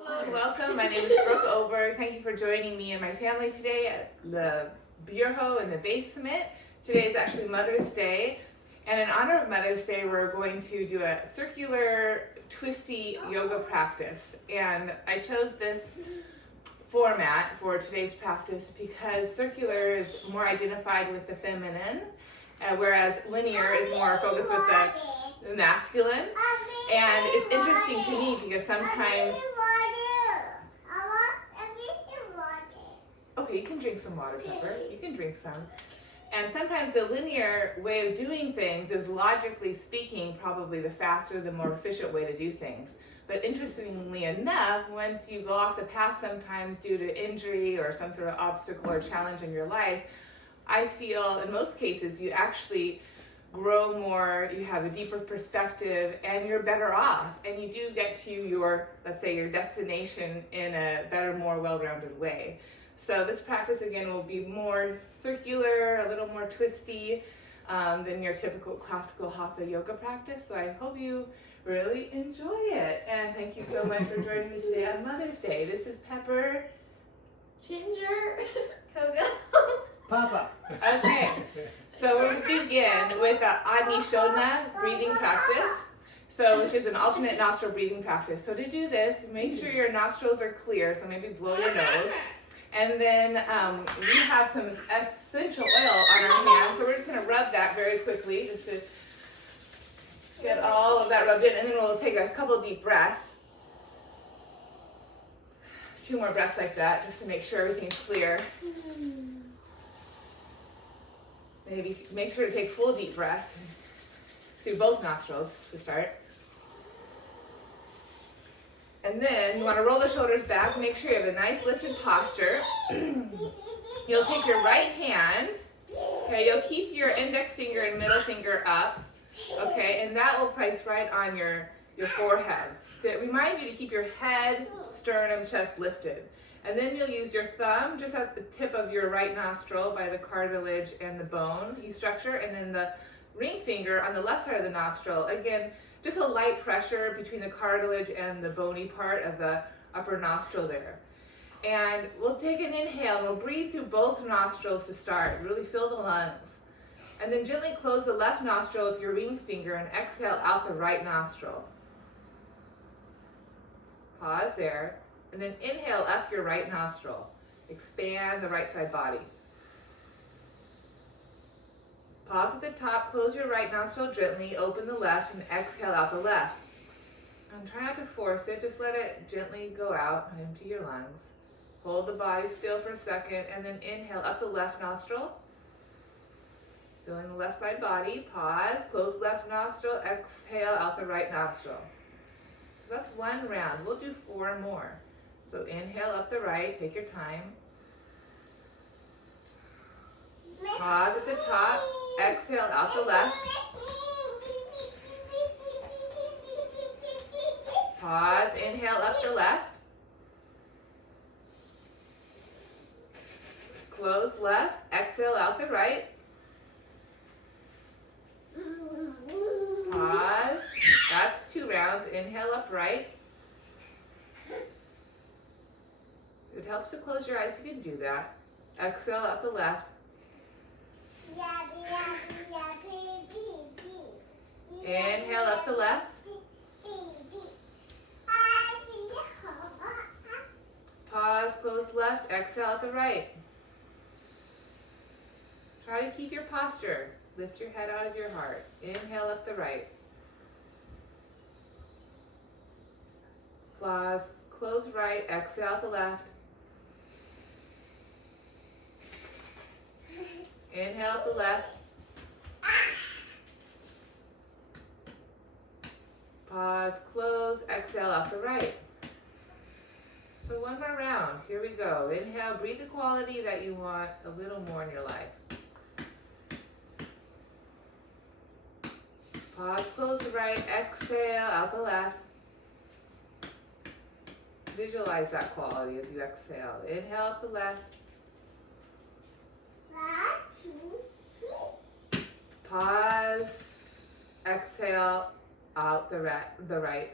Hello and welcome. My name is Brooke Oberg. Thank you for joining me and my family today at the Bureau in the basement. Today is actually Mother's Day, and in honor of Mother's Day, we're going to do a circular twisty yoga practice. And I chose this format for today's practice because circular is more identified with the feminine, whereas linear is more focused with the masculine. And it's interesting to me because sometimes... Okay, you can drink some water, Pepper. You can drink some. And sometimes the linear way of doing things is, logically speaking, probably the faster, the more efficient way to do things. But interestingly enough, once you go off the path sometimes due to injury or some sort of obstacle or challenge in your life, I feel in most cases you actually grow more, you have a deeper perspective, and you're better off. And you do get to your, let's say, your destination in a better, more well-rounded way. So this practice, again, will be more circular, a little more twisty than your typical classical hatha yoga practice. So I hope you really enjoy it. And thank you so much for joining me today on Mother's Day. This is Pepper. Ginger. Coco. Papa. Okay, so we're going to begin with the Adi Shodhana breathing practice. So, which is an alternate nostril breathing practice. So to do this, make sure your nostrils are clear, so maybe blow your nose. And then we have some essential oil on our hands, so we're just going to rub that very quickly just to get all of that rubbed in, and then we'll take a couple deep breaths. 2 more breaths like that, just to make sure everything's clear. Maybe make sure to take full deep breaths through both nostrils to start. And then you want to roll the shoulders back, make sure you have a nice lifted posture. You'll take your right hand, okay, you'll keep your index finger and middle finger up, okay, and that will place right on your forehead. To remind you to keep your head, sternum, chest lifted. And then you'll use your thumb just at the tip of your right nostril by the cartilage and the bone structure, and then the ring finger on the left side of the nostril. Again, just a light pressure between the cartilage and the bony part of the upper nostril there. And we'll take an inhale and we'll breathe through both nostrils to start. Really fill the lungs. And then gently close the left nostril with your ring finger and exhale out the right nostril. Pause there. And then inhale up your right nostril. Expand the right side body. Pause at the top, close your right nostril gently, open the left, and exhale out the left. And try not to force it, just let it gently go out and empty your lungs. Hold the body still for a second, and then inhale up the left nostril. Filling the left side body, pause, close left nostril, exhale out the right nostril. So that's 1 round. We'll do 4 more. So inhale up the right, take your time. Pause at the top, exhale out the left. Pause, inhale up the left. Close left, exhale out the right. Pause, that's 2 rounds, inhale up right. It helps to close your eyes, you can do that. Exhale out the left. Inhale up the left. Pause, close left, exhale out the right. Try to keep your posture. Lift your head out of your heart. Inhale up the right. Pause, close right, exhale out the left. Inhale out the left. Pause, close, exhale out the right. So 1 more round. Here we go. Inhale, breathe the quality that you want a little more in your life. Pause, close the right, exhale out the left. Visualize that quality as you exhale. Inhale up the left. Pause, exhale out the right.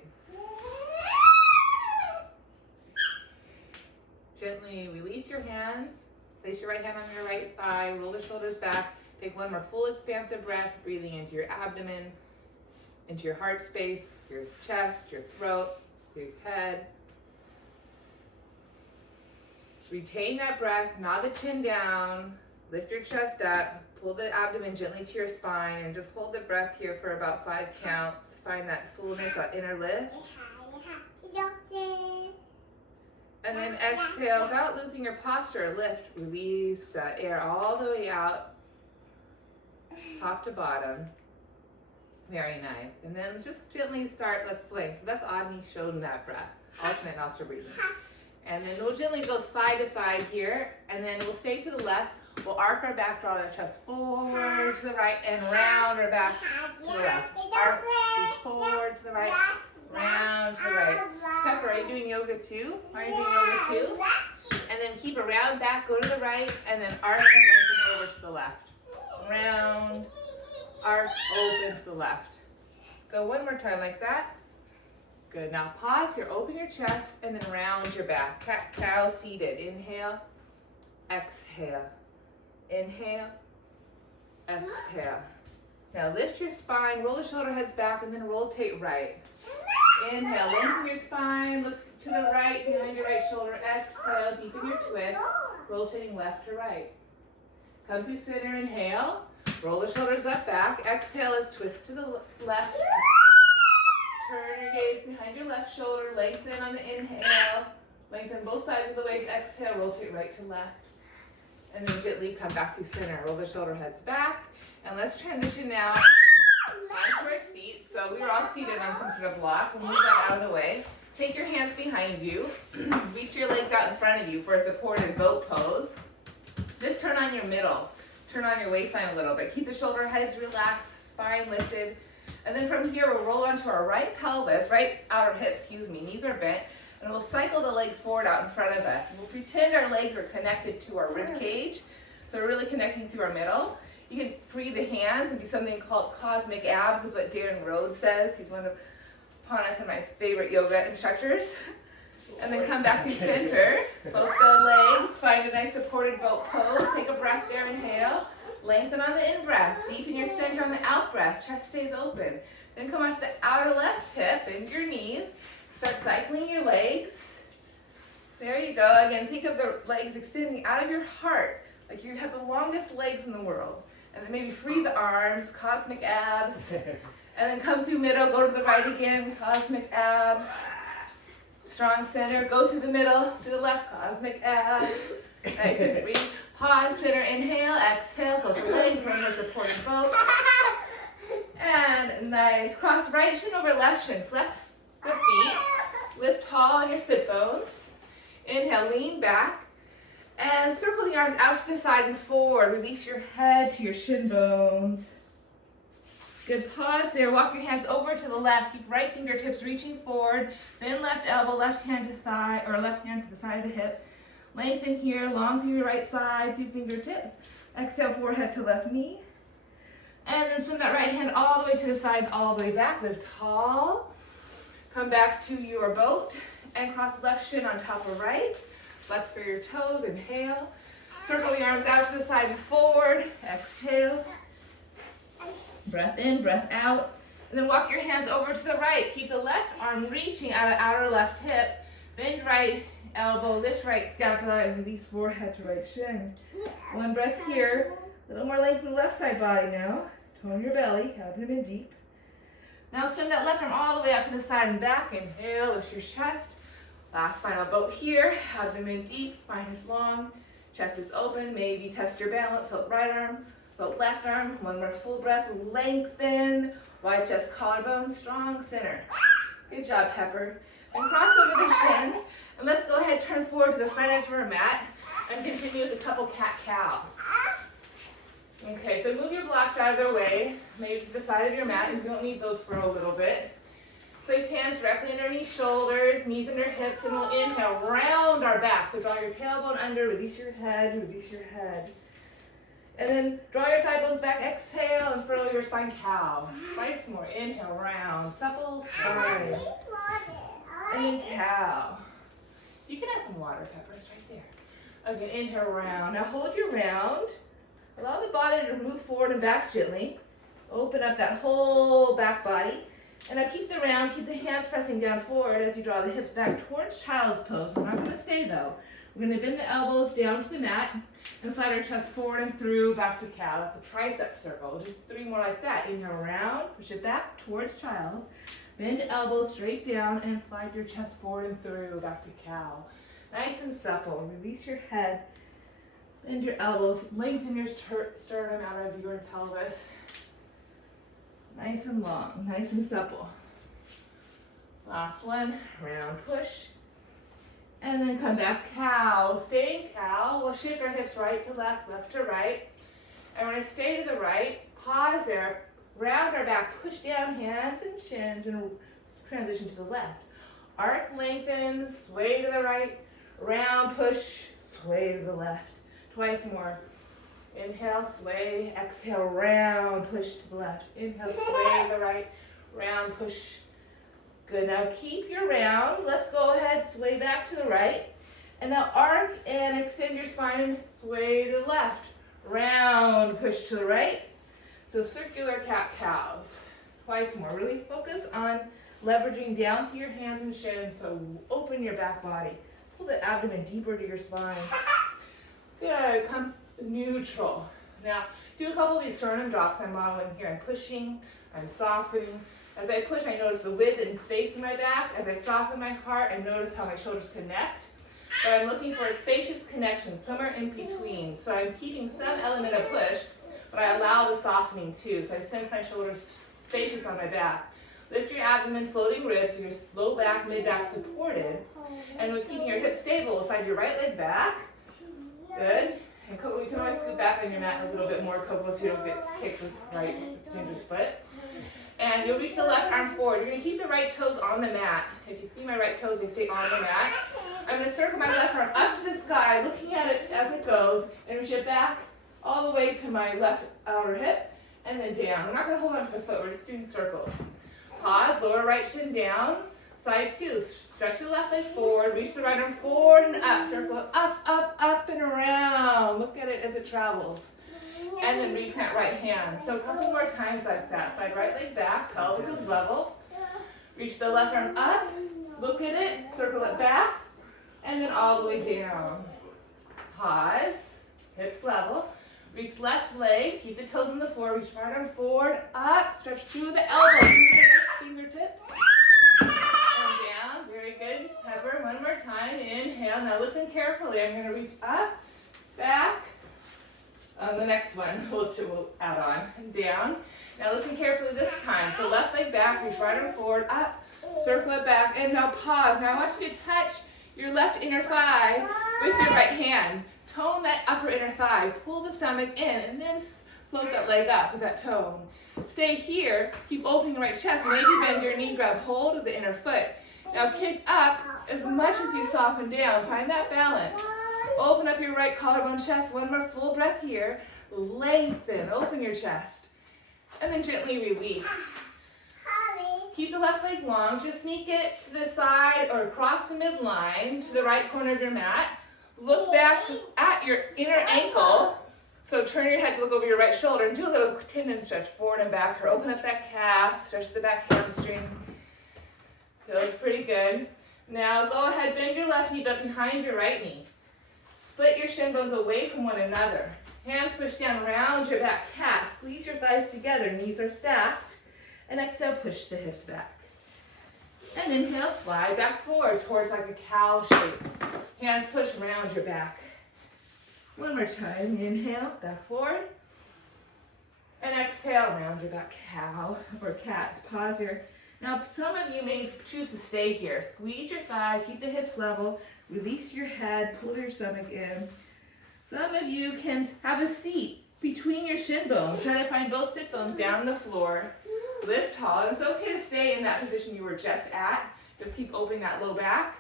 Gently release your hands. Place your right hand on your right thigh. Roll the shoulders back. Take one more full expansive breath, breathing into your abdomen, into your heart space, your chest, your throat, your head. Retain that breath, nod the chin down, lift your chest up, pull the abdomen gently to your spine, and just hold the breath here for about 5 counts. Find that fullness, that inner lift. And then exhale, without losing your posture, lift, release that air all the way out, top to bottom. Very nice. And then just gently start, let's swing. So that's Adni showing that breath, alternate nostril breathing. And then we'll gently go side to side here, and then we'll stay to the left. We'll arc our back, draw our chest forward to the right, and round our back to the left. Arc, reach forward to the right, round to the right. Pepper, are you doing yoga too? Are you doing yoga too? And then keep a round back, go to the right, and then arc and lengthen over to the left. Round, arc, open to the left. Go one more time like that. Good. Now pause here, open your chest, and then round your back. Cat-cow seated. Inhale, exhale. Inhale, exhale. Now lift your spine, roll the shoulder heads back, and then rotate right. Inhale, lengthen your spine, look to the right, behind your right shoulder. Exhale, deepen your twist, rotating left to right. Come through center, inhale. Roll the shoulders up, back. Exhale, let's twist to the left. Turn your gaze behind your left shoulder, lengthen on the inhale, lengthen both sides of the waist, exhale, rotate right to left. And then gently come back to center, roll the shoulder heads back. And let's transition now onto our seat. So we were all seated on some sort of block. We'll move that out of the way. Take your hands behind you, reach your legs out in front of you for a supported boat pose. Just turn on your middle, turn on your waistline a little bit. Keep the shoulder heads relaxed, spine lifted. And then from here, we'll roll onto our right pelvis, right outer hips, knees are bent, and we'll cycle the legs forward out in front of us. We'll pretend our legs are connected to our rib cage, so we're really connecting through our middle. You can free the hands and do something called cosmic abs, is what Darren Rhodes says. He's one of Panas and my favorite yoga instructors. And then come back to center, both the legs, find a nice supported boat pose, take a breath there, inhale. Lengthen on the in-breath, deepen your center on the out-breath, chest stays open. Then come onto the outer left hip, bend your knees, start cycling your legs. There you go. Again, think of the legs extending out of your heart, like you have the longest legs in the world. And then maybe free the arms, cosmic abs. And then come through middle, go to the right again, cosmic abs. Strong center, go through the middle, to the left, cosmic abs. Nice and free. Pause, center, inhale, exhale, flip the legs, on your supporting boat. And nice. Cross right shin over left shin. Flex the feet. Lift tall on your sit bones. Inhale, lean back. And circle the arms out to the side and forward. Release your head to your shin bones. Good. Pause there. Walk your hands over to the left. Keep right fingertips reaching forward. Bend left elbow, left hand to thigh, or left hand to the side of the hip. Lengthen here, long through your right side, through fingertips. Exhale, forehead to left knee. And then swing that right hand all the way to the side, all the way back. Lift tall. Come back to your boat and cross left shin on top of right. Flex for your toes, inhale. Circle the arms out to the side and forward. Exhale. Breath in, breath out. And then walk your hands over to the right. Keep the left arm reaching out of outer left hip. Bend right elbow, lift right scapula, and release forehead to right shin. One breath here. A little more length in the left side body now. Tone your belly, abdomen deep. Now swing that left arm all the way out to the side and back. Inhale, lift your chest. Last final boat here. Abdomen deep, spine is long, chest is open. Maybe test your balance. Float right arm, float left arm. One more full breath. Lengthen. Wide chest, collarbone, strong center. Good job, Pepper. And cross over the shins. And let's go ahead, turn forward to the front edge of our mat and continue with a couple cat-cow. Okay, so move your blocks out of their way, maybe to the side of your mat. You don't need those for a little bit. Place hands directly underneath shoulders, knees under hips, and we'll inhale, round our back. So draw your tailbone under, release your head, release your head. And then draw your thigh bones back, exhale, and furrow your spine, cow. Twice more, inhale, round, supple, spine. And then cow. You can have some water, Pepper. It's right there. Okay, inhale, round. Now hold your round. Allow the body to move forward and back gently. Open up that whole back body. And now keep the round, keep the hands pressing down forward as you draw the hips back towards child's pose. We're not going to stay though. We're going to bend the elbows down to the mat and slide our chest forward and through back to cow. That's a tricep circle. Just 3 more like that. Inhale, round, push it back towards child's. Bend elbows straight down and slide your chest forward and through back to cow. Nice and supple. Release your head. Bend your elbows. Lengthen your sternum out of your pelvis. Nice and long, nice and supple. Last one, round push. And then come back, cow. Stay in cow. We'll shift our hips right to left, left to right. And we're going to stay to the right. Pause there. Round our back. Push down hands and shins and transition to the left. Arc, lengthen, sway to the right. Round, push, sway to the left. Twice more. Inhale, sway. Exhale, round, push to the left. Inhale, sway to the right. Round, push. Good. Now keep your round. Let's go ahead, sway back to the right. And now arc and extend your spine, sway to the left. Round, push to the right. So circular cat-cows. Twice more. Really focus on leveraging down through your hands and shins. So open your back body. Pull the abdomen deeper to your spine. Good. Come neutral. Now do a couple of these sternum drops I'm modeling here. I'm pushing, I'm softening. As I push, I notice the width and space in my back. As I soften my heart, I notice how my shoulders connect. But I'm looking for a spacious connection, somewhere in between. So I'm keeping some element of push, but I allow the softening too. So I sense my shoulders spacious on my back. Lift your abdomen, floating ribs, so your low back, mid back supported. And with keeping your hips stable, slide your right leg back. Good. And you can always scoot back on your mat a little bit more, Coco, so you don't get kicked with right ginger's foot. And you'll reach the left arm forward. You're going to keep the right toes on the mat. If you see my right toes, they stay on the mat. I'm going to circle my left arm up to the sky, looking at it as it goes, and reach it back all the way to my left outer hip, and then down. We're not going to hold on to the foot. We're just doing circles. Pause, lower right shin down. Side 2, stretch the left leg forward, reach the right arm forward and up, circle it up, up, up and around. Look at it as it travels. And then replant right hand. So a couple more times like that. Slide right leg back, pelvis is level. Reach the left arm up, look at it, circle it back, and then all the way down. Pause, hips level. Reach left leg, keep the toes on the floor, reach right arm forward, up, stretch through the elbow, through the next fingertips. Down, very good. Pepper, one more time. Inhale. Now listen carefully. I'm going to reach up, back. The next one we'll add on. Down. Now listen carefully this time. So left leg back, reach right arm forward, up, circle it back, and now pause. Now I want you to touch your left inner thigh with your right hand. Tone that upper inner thigh. Pull the stomach in, and then float that leg up with that tone. Stay here. Keep opening the right chest. Maybe bend your knee, grab hold of the inner foot. Now kick up as much as you soften down. Find that balance. Open up your right collarbone chest. One more full breath here. Lengthen. Open your chest. And then gently release. Keep the left leg long. Just sneak it to the side or across the midline to the right corner of your mat. Look back at your inner ankle. So turn your head to look over your right shoulder and do a little tendon stretch forward and back, or open up that calf, stretch the back hamstring. Feels pretty good. Now go ahead, bend your left knee up behind your right knee. Split your shin bones away from one another. Hands push down around your back, cat. Squeeze your thighs together, knees are stacked. And exhale, push the hips back. And inhale, slide back forward towards like a cow shape. Hands push around your back. One more time. Inhale, back forward. And exhale, round your back, cow or cats. Pause here. Now, some of you may choose to stay here. Squeeze your thighs, keep the hips level, release your head, pull your stomach in. Some of you can have a seat between your shin bones. Try to find both sit bones down on the floor. Lift tall. It's okay to stay in that position you were just at. Just keep opening that low back.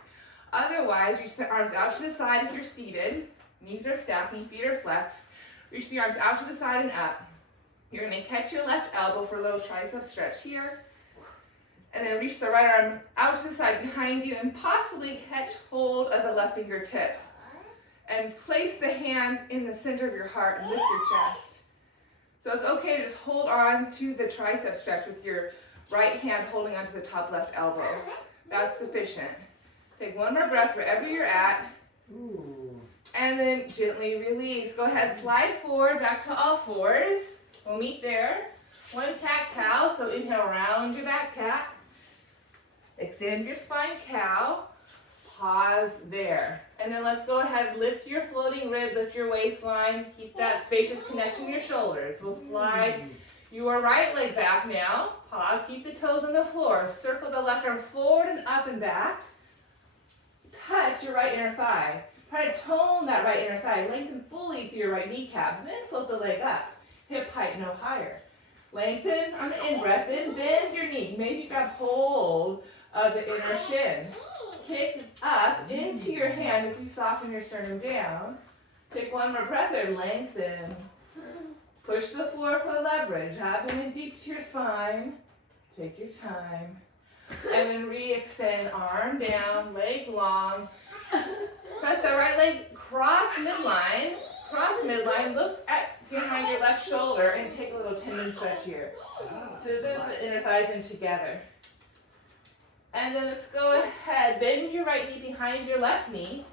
Otherwise, reach the arms out to the side if you're seated. Knees are stacking, feet are flexed. Reach the arms out to the side and up. You're going to catch your left elbow for a little tricep stretch here. And then reach the right arm out to the side behind you and possibly catch hold of the left fingertips. And place the hands in the center of your heart and lift your chest. So it's okay to just hold on to the tricep stretch with your right hand holding onto the top left elbow. That's sufficient. Take one more breath wherever you're at. Ooh. And then gently release. Go ahead, slide forward back to all fours. We'll meet there. One cat-cow, so inhale, round your back cat. Extend your spine, cow. Pause there. And then let's go ahead, lift your floating ribs, lift your waistline. Keep that spacious connection to your shoulders. We'll slide your right leg back now. Pause, keep the toes on the floor. Circle the left arm forward and up and back. Touch your right inner thigh. Try to tone that right inner thigh. Lengthen fully through your right kneecap. Then float the leg up. Hip height no higher. Lengthen on the in-breath. Then bend your knee. Maybe grab hold of the inner shin. Kick up into your hand as you soften your sternum down. Take one more breath there. Lengthen. Push the floor for the leverage. Tapping in deep to your spine. Take your time. And then re-extend, arm down, leg long. Press that right leg cross midline. Cross midline. Look at behind your left shoulder and take a little tendon stretch here. So then the inner thighs in together. And then let's go ahead. Bend your right knee behind your left knee.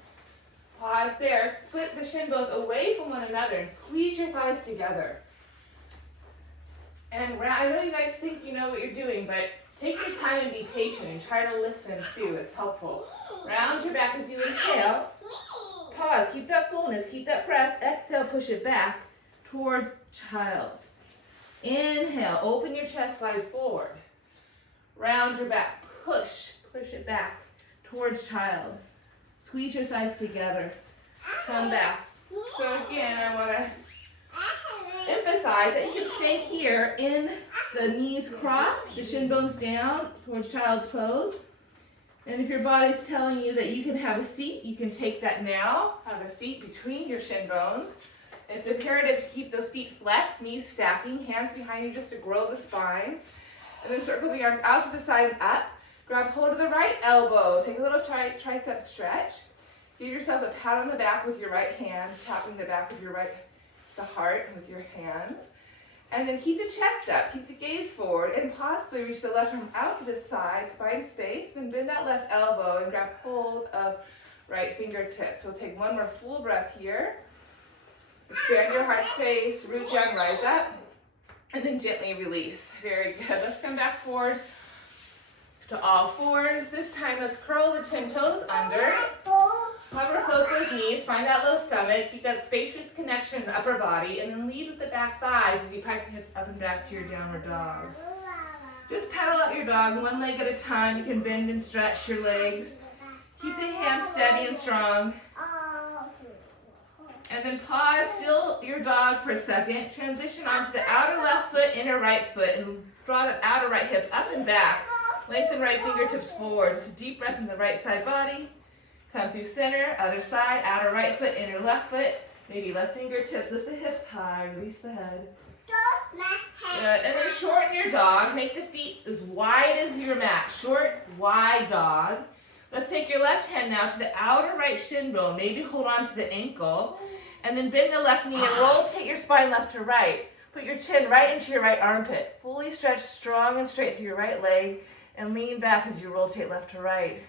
Pause there. Split the shin bones away from one another and squeeze your thighs together. And I know you guys think you know what you're doing, but take your time and be patient and try to listen too. It's helpful. Round your back as you inhale. Pause. Keep that fullness. Keep that press. Exhale. Push it back towards child's. Inhale. Open your chest. Slide forward. Round your back. Push. Push it back towards child. Squeeze your thighs together. Come back. So again, I want to emphasize that you can stay here in the knees crossed, the shin bones down towards child's pose. And if your body's telling you that you can have a seat, you can take that now. Have a seat between your shin bones. It's imperative to keep those feet flexed, knees stacking, hands behind you just to grow the spine. And then circle the arms out to the side and up. Grab hold of the right elbow. Take a little tricep stretch. Give yourself a pat on the back with your right hands, tapping the back of your the heart with your hands. And then keep the chest up, keep the gaze forward, and possibly reach the left arm out to the side, find space, then bend that left elbow and grab hold of right fingertips. We'll take one more full breath here. Expand your heart space, root down, rise up, and then gently release. Very good. Let's come back forward to all fours. This time, let's curl the 10 toes under. Hover, float those knees, find that low stomach, keep that spacious connection to upper body, and then lead with the back thighs as you pike the hips up and back to your downward dog. Just pedal out your dog one leg at a time. You can bend and stretch your legs. Keep the hands steady and strong. And then pause, still your dog for a second. Transition onto the outer left foot, inner right foot, and draw that outer right hip up and back. Lengthen right fingertips forward. Just a deep breath in the right side body. Come through center, other side, outer right foot, inner left foot. Maybe left fingertips, lift the hips high, release the head. Good, and then shorten your dog. Make the feet as wide as your mat. Short, wide dog. Let's take your left hand now to the outer right shin bone. Maybe hold on to the ankle. And then bend the left knee and rotate your spine left to right. Put your chin right into your right armpit. Fully stretch strong and straight through your right leg. And lean back as you rotate left to right.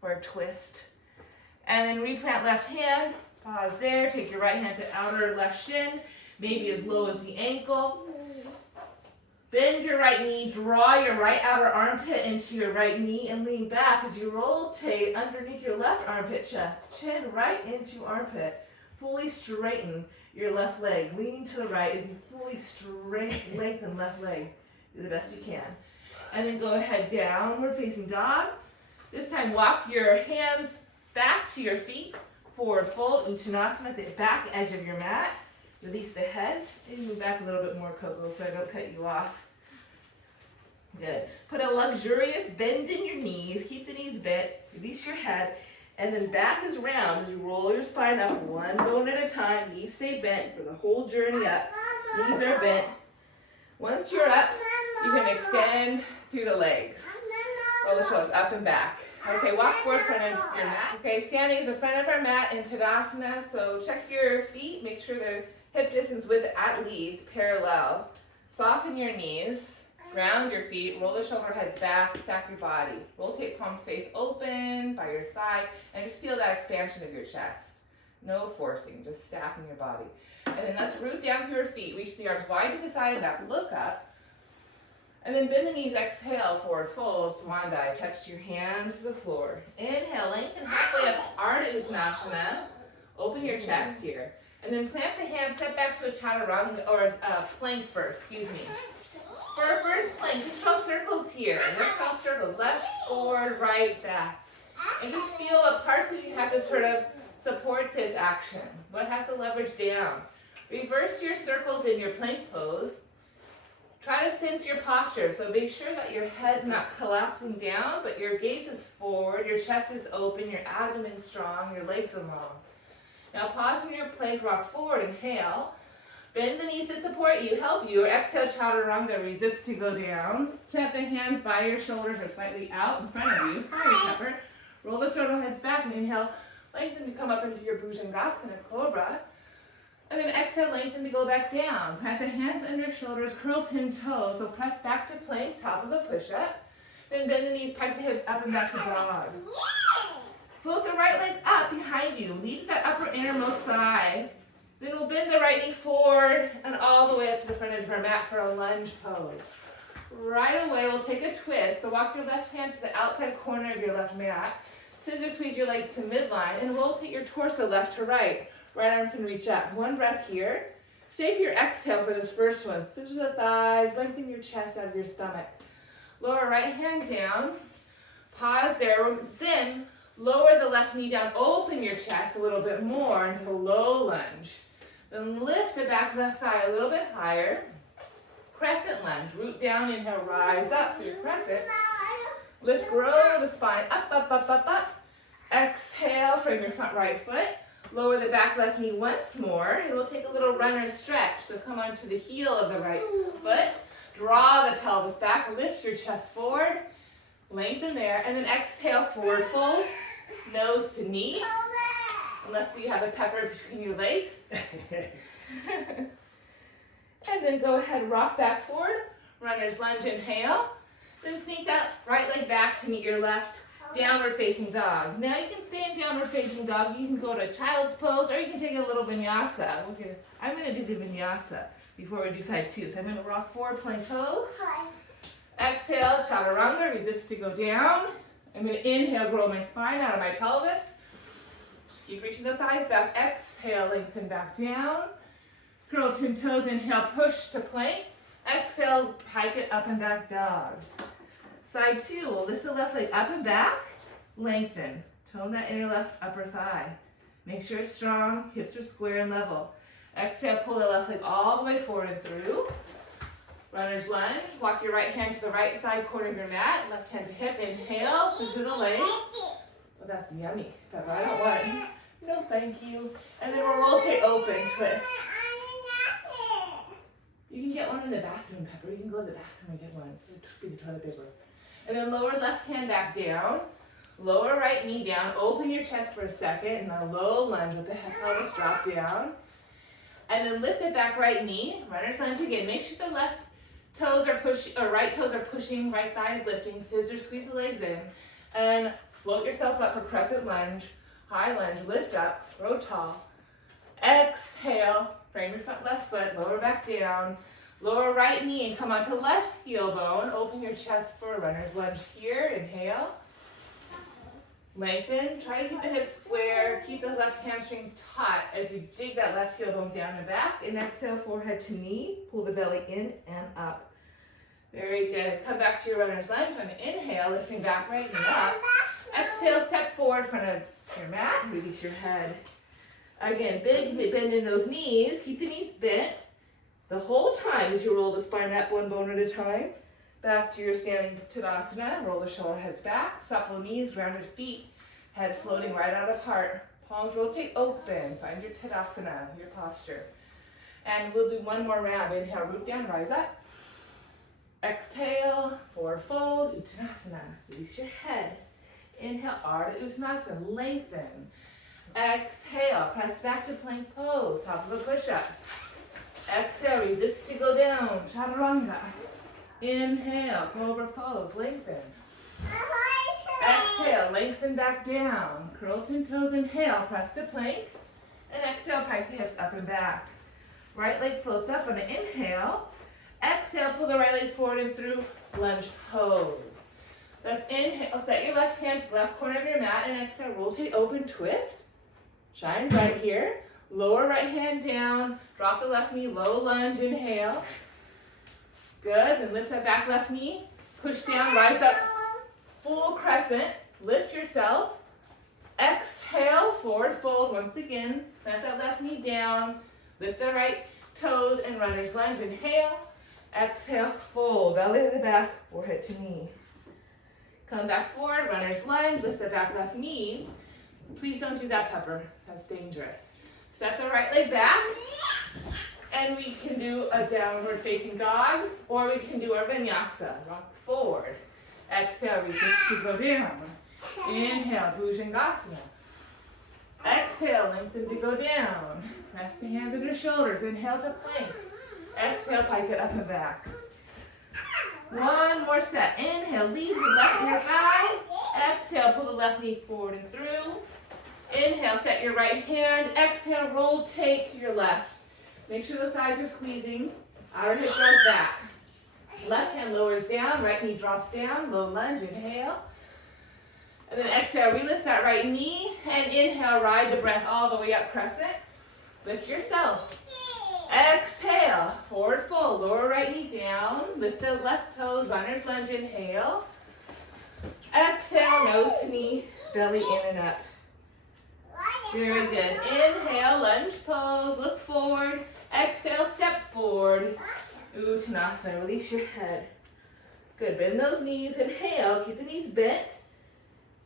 Or a twist. And then replant left hand, pause there, take your right hand to outer left shin, maybe as low as the ankle. Bend your right knee, draw your right outer armpit into your right knee and lean back as you rotate underneath your left armpit chest. Chin right into armpit. Fully straighten your left leg. Lean to the right as you fully lengthen left leg. Do the best you can. And then go ahead, downward facing dog. This time walk your hands back to your feet, forward fold, Uttanasana at the back edge of your mat. Release the head, and move back a little bit more, Coco, so I don't cut you off. Good. Put a luxurious bend in your knees, keep the knees bent, release your head, and then back is round as you roll your spine up one bone at a time. Knees stay bent for the whole journey up. Knees are bent. Once you're up, you can extend through the legs. Roll the shoulders up and back. Okay, walk forward in front of your mat. Okay, standing in the front of our mat in Tadasana. So check your feet. Make sure they're hip distance width at least parallel. Soften your knees. Ground your feet. Roll the shoulder heads back. Stack your body. Rotate palms face open by your side. And just feel that expansion of your chest. No forcing. Just stacking your body. And then let's root down through your feet. Reach the arms wide to the side and back. Look up. And then bend the knees, exhale, forward fold, swan dive. Touch your hands to the floor. Inhale, lengthen halfway up, Ardha Uttanasana. Open your chest here. And then plant the hands, step back to a chaturanga, or a plank first, excuse me. For our first plank, just draw circles here. Let's draw circles, left, forward, right, back. And just feel what parts of you have to sort of support this action. What has to leverage down? Reverse your circles in your plank pose. Try to sense your posture, so make sure that your head's not collapsing down, but your gaze is forward, your chest is open, your abdomen's strong, your legs are long. Now pause in your plank, rock forward, inhale. Bend the knees to support you, help you, or exhale, chaturanga, resist to go down. Plant the hands by your shoulders or slightly out in front of you. Sorry, Pepper. Roll the shoulder heads back and inhale, lengthen to come up into your Bhujangasana, Cobra. And then exhale, lengthen to go back down. Plant the hands under shoulders, curl 10 toes. So press back to plank, top of the push-up. Then bend the knees, pike the hips up and back to dog. Float the right leg up behind you. Lead that upper innermost thigh. Then we'll bend the right knee forward and all the way up to the front edge of our mat for a lunge pose. Right away, we'll take a twist. So walk your left hand to the outside corner of your left mat. Scissor squeeze your legs to midline and rotate your torso left to right. Right arm can reach up. One breath here. Stay for your exhale for this first one. Scissor the thighs, lengthen your chest out of your stomach. Lower right hand down. Pause there. Then lower the left knee down. Open your chest a little bit more into a low lunge. Then lift the back left thigh a little bit higher. Crescent lunge. Root down, inhale, rise up for your crescent. Lift, grow the spine. Up, up, up, up, up. Exhale from your front right foot. Lower the back left knee once more, and we'll take a little runner stretch. So come onto the heel of the right foot. Draw the pelvis back, lift your chest forward, lengthen there, and then exhale, forward fold, nose to knee, unless you have a pepper between your legs. And then go ahead, rock back forward, runner's lunge, inhale. Then sneak that right leg back to meet your left downward facing dog. Now you can stay in downward facing dog. You can go to child's pose or you can take a little vinyasa. I'm going to do the vinyasa before we do side two. So I'm going to rock forward, plank pose. Exhale, chaturanga, resist to go down. I'm going to inhale, grow my spine out of my pelvis. Just keep reaching the thighs back. Exhale, lengthen back down. Curl 10 toes, inhale, push to plank. Exhale, hike it up and back dog. Side two, we'll lift the left leg up and back, lengthen. Tone that inner left upper thigh. Make sure it's strong, hips are square and level. Exhale, pull the left leg all the way forward and through. Runner's lunge, walk your right hand to the right side corner of your mat, left hand to hip, inhale, scissor the legs. Oh, that's yummy, Pepper, I don't want it. No, thank you. And then we'll rotate open, twist. You can get one in the bathroom, Pepper. You can go to the bathroom and get one. Piece of toilet paper. And then lower left hand back down. Lower right knee down. Open your chest for a second. And a low lunge with the pelvis drop down. And then lift the back right knee. Runner's lunge again. Make sure the left toes are right toes are pushing, right thighs lifting. Scissor squeeze the legs in. And float yourself up for crescent lunge. High lunge. Lift up. Grow tall. Exhale. Frame your front left foot. Lower back down. Lower right knee and come onto left heel bone. Open your chest for a runner's lunge here. Inhale. Lengthen. Try to keep the hips square. Keep the left hamstring taut as you dig that left heel bone down and back. And exhale, forehead to knee. Pull the belly in and up. Very good. Come back to your runner's lunge. On an inhale, lifting back right knee up. Exhale, step forward in front of your mat. Release your head. Again, big bend in those knees. Keep the knees bent the whole time as you roll the spine up one bone at a time. Back to your standing Tadasana. Roll the shoulder heads back. Supple knees, grounded feet. Head floating right out of heart. Palms rotate open. Find your Tadasana, your posture. And we'll do one more round. Inhale, root down, rise up. Exhale, forward forward fold, Uttanasana. Release your head. Inhale, Ardha Uttanasana, lengthen. Exhale, press back to plank pose, top of a push-up. Exhale, resist to go down, Chaturanga. Inhale, cobra pose, lengthen. Exhale, lengthen back down. Curl toes, inhale, press to plank. And exhale, pike the hips up and back. Right leg floats up on an inhale. Exhale, pull the right leg forward and through, lunge pose. Let's inhale, set your left hand to the left corner of your mat, and exhale, rotate, open, twist. Shine bright here. Lower right hand down, drop the left knee, low lunge, inhale. Good, then lift that back left knee, push down, rise up, full crescent, lift yourself. Exhale, forward fold once again, plant that left knee down, lift the right toes and runner's lunge, inhale. Exhale, fold, belly to the back, forehead to knee. Come back forward, runner's lunge, lift the back left knee. Please don't do that, Pepper, that's dangerous. Step the right leg back, and we can do a downward facing dog, or we can do a vinyasa, rock forward. Exhale, resist to go down. Inhale, Bhujangasana. Exhale, lengthen to go down. Press the hands under shoulders, inhale to plank. Exhale, pike it up and back. One more set. Inhale, lead the left inner thigh. Exhale, pull the left knee forward and through. Inhale, set your right hand. Exhale, rotate to your left. Make sure the thighs are squeezing. Outer hip goes back. Left hand lowers down, right knee drops down. Low lunge, inhale. And then exhale, relift that right knee. And inhale, ride the breath all the way up, crescent. Lift yourself. Exhale, forward fold, lower right knee down, lift the left toes, runner's lunge, inhale. Exhale, nose to knee, belly in and up. Very good. Inhale, lunge pose, look forward. Exhale, step forward. Uttanasana, release your head. Good, bend those knees, inhale, keep the knees bent.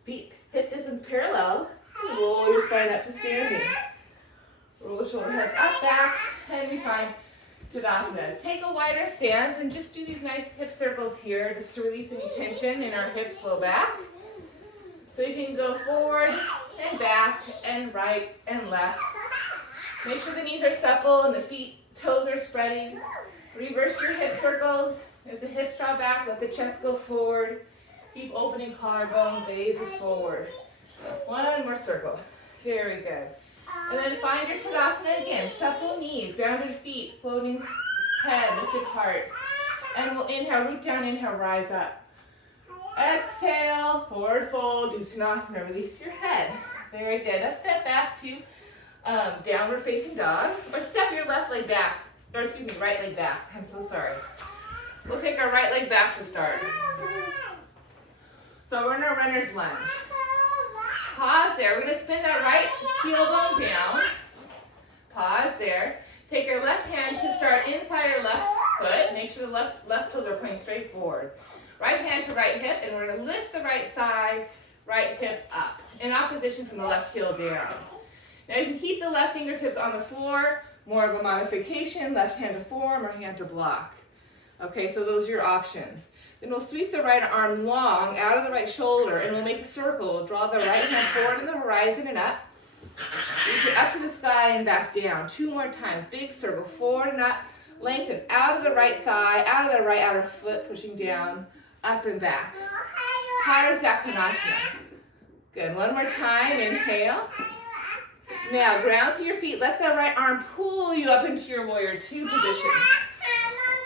Feet hip distance parallel. Roll your spine up to standing. Roll the shoulder heads up, back, and we find Tadasana. Take a wider stance and just do these nice hip circles here just to release any tension in our hips, low back. So you can go forward and back and right and left. Make sure the knees are supple and the feet, toes are spreading. Reverse your hip circles. As the hips draw back, let the chest go forward. Keep opening collarbone, gazes forward. One more circle. Very good. And then find your Tadasana again. Supple knees, grounded feet, floating head, lifted heart. And we'll inhale, root down, inhale, rise up. Exhale, forward fold, Uttanasana, release your head. Very good. Let's step back to downward facing dog. Or step your left leg back, or excuse me, right leg back. I'm so sorry. We'll take our right leg back to start. So we're in our runner's lunge. Pause there. We're going to spin that right heel bone down. Pause there. Take your left hand to start inside your left foot. Make sure the left toes are pointing straight forward. Right hand to right hip, and we're going to lift the right thigh, right hip up, in opposition from the left heel down. Now you can keep the left fingertips on the floor, more of a modification, left hand to forearm or hand to block. Okay, so those are your options. Then we'll sweep the right arm long out of the right shoulder, and we'll make a circle. We'll draw the right hand forward in the horizon and up. Reach it up to the sky and back down. 2 more times. Big circle, forward and up. Lengthen out of the right thigh, out of the right outer foot, pushing down, up and back. Konasana. Good. One more time. Inhale. Now, ground through your feet. Let that right arm pull you up into your warrior 2 position.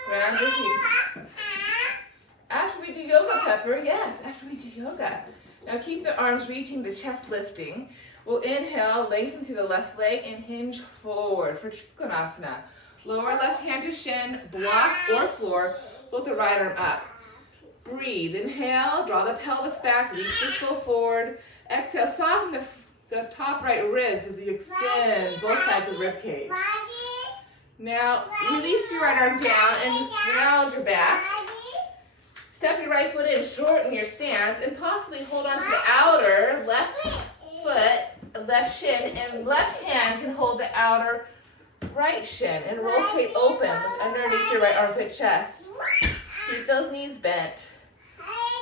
Ground your feet. After we do yoga, Pepper, yes, after we do yoga. Now keep the arms reaching, the chest lifting. We'll inhale, lengthen through the left leg and hinge forward for Konasana. Lower left hand to shin, block or floor, float the right arm up. Breathe, inhale, draw the pelvis back, reach the skull forward. Exhale, soften the top right ribs as you extend both sides of the rib cage. Now, release your right arm down and round your back. Step your right foot in, shorten your stance, and possibly hold on to the outer left foot, left shin, and left hand can hold the outer right shin and rotate open underneath your right armpit chest. Keep those knees bent.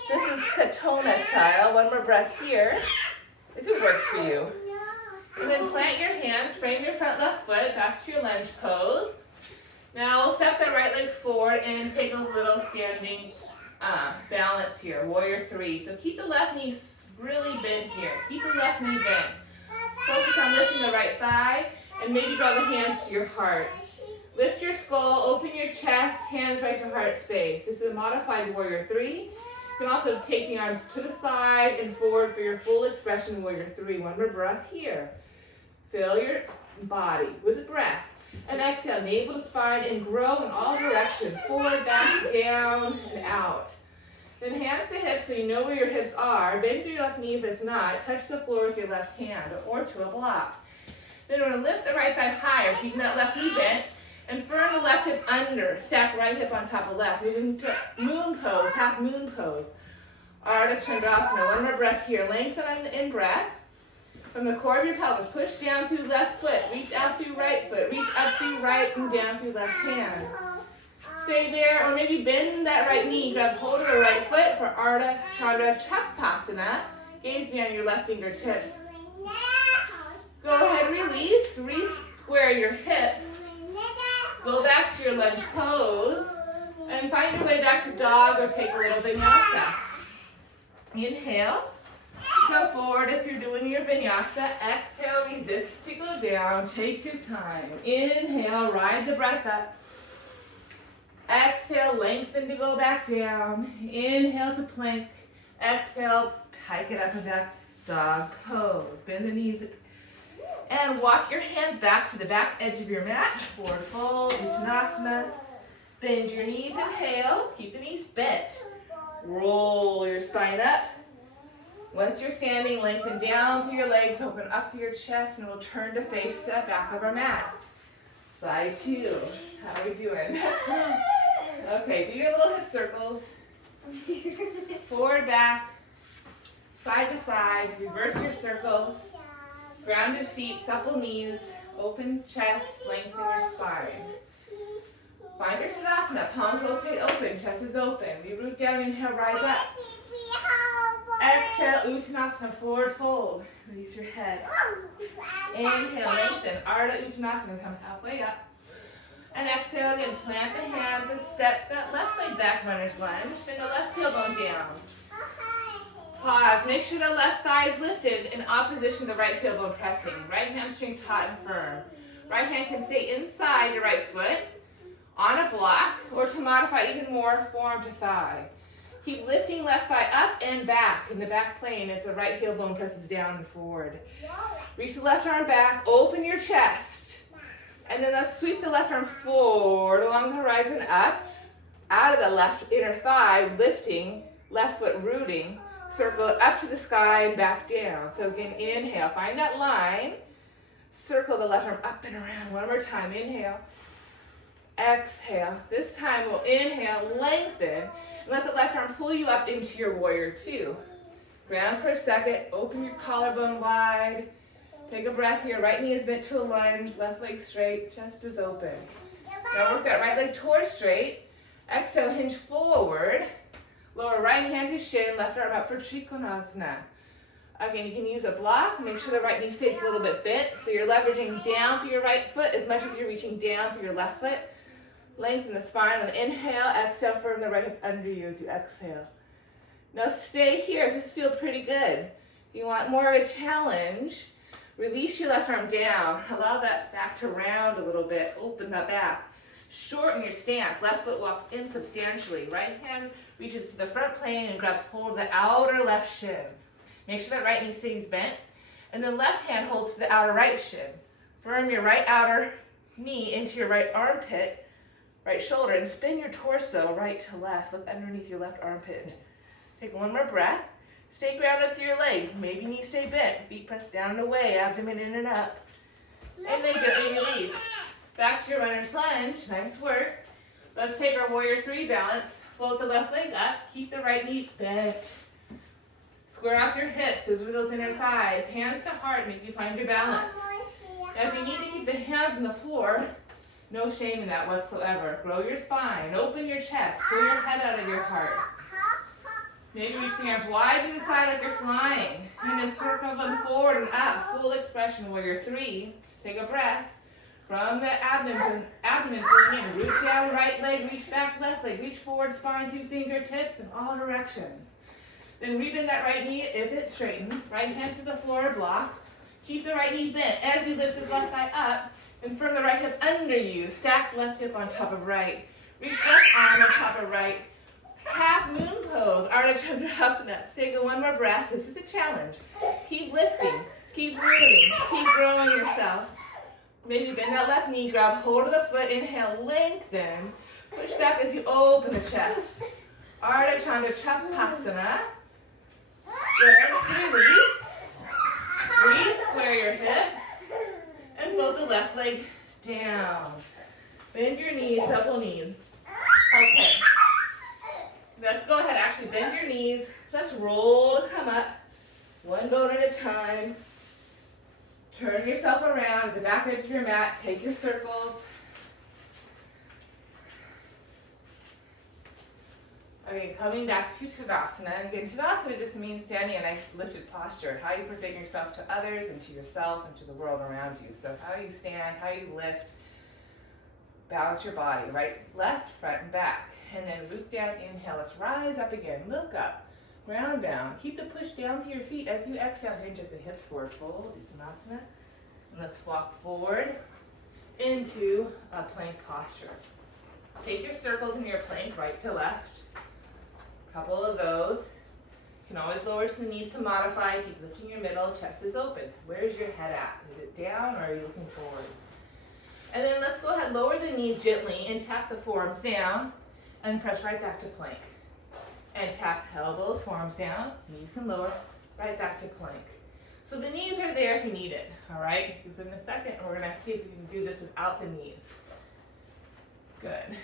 This is Katona style. One more breath here, if it works for you. And then plant your hands, frame your front left foot back to your lunge pose. Now we'll step the right leg forward and take a little standing balance here, warrior three. So keep the left knee really bent here. Keep the left knee bent. Focus on lifting the right thigh and maybe draw the hands to your heart. Lift your skull, open your chest, hands right to heart space. This is a modified warrior three. You can also take the arms to the side and forward for your full expression warrior three. One more breath here. Fill your body with a breath. And exhale, navel to spine and grow in all directions. Forward, back, down, and out. Then hands to hips so you know where your hips are. Bend your left knee if it's not. Touch the floor with your left hand or to a block. Then we're going to lift the right thigh higher, keeping that left knee bent. And firm the left hip under. Stack right hip on top of left. Moving to moon pose, half moon pose. Ardha Chandrasana. One more breath here. Lengthen on the in-breath. From the core of your pelvis, push down through left foot. Reach out through right foot. Reach up through right and down through left hand. Stay there, or maybe bend that right knee. Grab hold of the right foot for Ardha Chandrasana. Gaze beyond your left fingertips. Go ahead, release. Re-square your hips. Go back to your lunge pose. And find your way back to dog or take a little vinyasa. Inhale. Come forward if you're doing your vinyasa. Exhale, resist to go down. Take your time. Inhale, ride the breath up. Exhale, lengthen to go back down. Inhale to plank. Exhale, hike it up and back. Dog pose. Bend the knees and walk your hands back to the back edge of your mat. Forward fold, Uttanasana. Bend your knees, inhale. Keep the knees bent. Roll your spine up. Once you're standing, lengthen down through your legs, open up through your chest, and we'll turn to face the back of our mat. Side two. How are we doing? Okay, do your little hip circles. Forward, back, side to side. Reverse your circles. Grounded feet, supple knees, open chest, lengthen your spine. Find your Tadasana. Palms rotate open, chest is open. We root down, inhale, rise up. Exhale, Uttanasana, forward fold. Release your head. Inhale, lengthen. Ardha Uttanasana, come halfway up. And exhale again, plant the hands and step that left leg back, runner's lunge. Bring the left tailbone down. Pause. Make sure the left thigh is lifted in opposition to the right tailbone pressing. Right hamstring taut and firm. Right hand can stay inside your right foot on a block, or to modify even more, forearm to thigh. Keep lifting left thigh up and back in the back plane as the right heel bone presses down and forward. Reach the left arm back, open your chest. And then let's sweep the left arm forward along the horizon up, out of the left inner thigh, lifting, left foot rooting, circle it up to the sky and back down. So again, inhale, find that line, circle the left arm up and around. One more time, inhale, exhale. This time we'll inhale, lengthen, and let the left arm pull you up into your warrior two. Ground for a second, open your collarbone wide. Take a breath here, right knee is bent to a lunge, left leg straight, chest is open. Now work that right leg towards straight. Exhale, hinge forward. Lower right hand to shin, left arm up for Trikonasana. Again, you can use a block. Make sure the right knee stays a little bit bent, so you're leveraging down through your right foot as much as you're reaching down through your left foot. Lengthen the spine on the inhale. Exhale, firm the right hip under you as you exhale. Now stay here if this feels pretty good. If you want more of a challenge, release your left arm down. Allow that back to round a little bit. Open that back. Shorten your stance. Left foot walks in substantially. Right hand reaches to the front plane and grabs hold of the outer left shin. Make sure that right knee stays bent. And then left hand holds to the outer right shin. Firm your right outer knee into your right armpit, right shoulder, and spin your torso right to left. Look underneath your left armpit. Take one more breath. Stay grounded through your legs. Maybe knees stay bent. Feet press down and away. Abdomen in and up. And then gently release. Back to your runner's lunge. Nice work. Let's take our warrior three balance. Fold the left leg up. Keep the right knee bent. Square off your hips. Scissor those inner thighs. Hands to heart. Make you find your balance. Now if you need to keep the hands on the floor, no shame in that whatsoever. Grow your spine. Open your chest. Pull your head out of your heart. Maybe reach the arms wide to the side like you're flying. And then circle them forward and up. Full expression, warrior 3. Take a breath. From the abdomen pulling in. Root down, right leg, reach back, left leg. Reach forward, spine through fingertips in all directions. Then rebend that right knee if it's straightened. Right hand to the floor, block. Keep the right knee bent as you lift the left thigh up. And firm the right hip under you. Stack left hip on top of right. Reach left arm on top of right. Half moon pose, Ardha Chandrasana. Take one more breath. This is a challenge. Keep lifting, keep moving, keep growing yourself. Maybe bend that left knee, grab hold of the foot, inhale, lengthen. Push back as you open the chest. Ardha Chandrasana. Good. Release. Re-square your hips. And float the left leg down. Bend your knees, supple knees. Okay. Let's go ahead, actually bend your knees. Let's roll to come up, one bone at a time. Turn yourself around at the back edge of your mat. Take your circles. Okay, coming back to Tadasana. Again, Tadasana just means standing in a nice lifted posture. How you present yourself to others and to yourself and to the world around you. So how you stand, how you lift. Balance your body, right, left, front, and back. And then root down, inhale. Let's rise up again. Look up, ground down. Keep the push down to your feet as you exhale. Hinge at the hips forward, fold, Uttanasana. And let's walk forward into a plank posture. Take your circles in your plank, right to left. Couple of those. You can always lower to the knees to modify. Keep lifting your middle. Chest is open. Where's your head at? Is it down or are you looking forward? And then let's go ahead, lower the knees gently and tap the forearms down and press right back to plank. And tap elbows, forearms down, knees can lower, right back to plank. So the knees are there if you need it, all right? Because in a second, we're gonna see if we can do this without the knees. Good.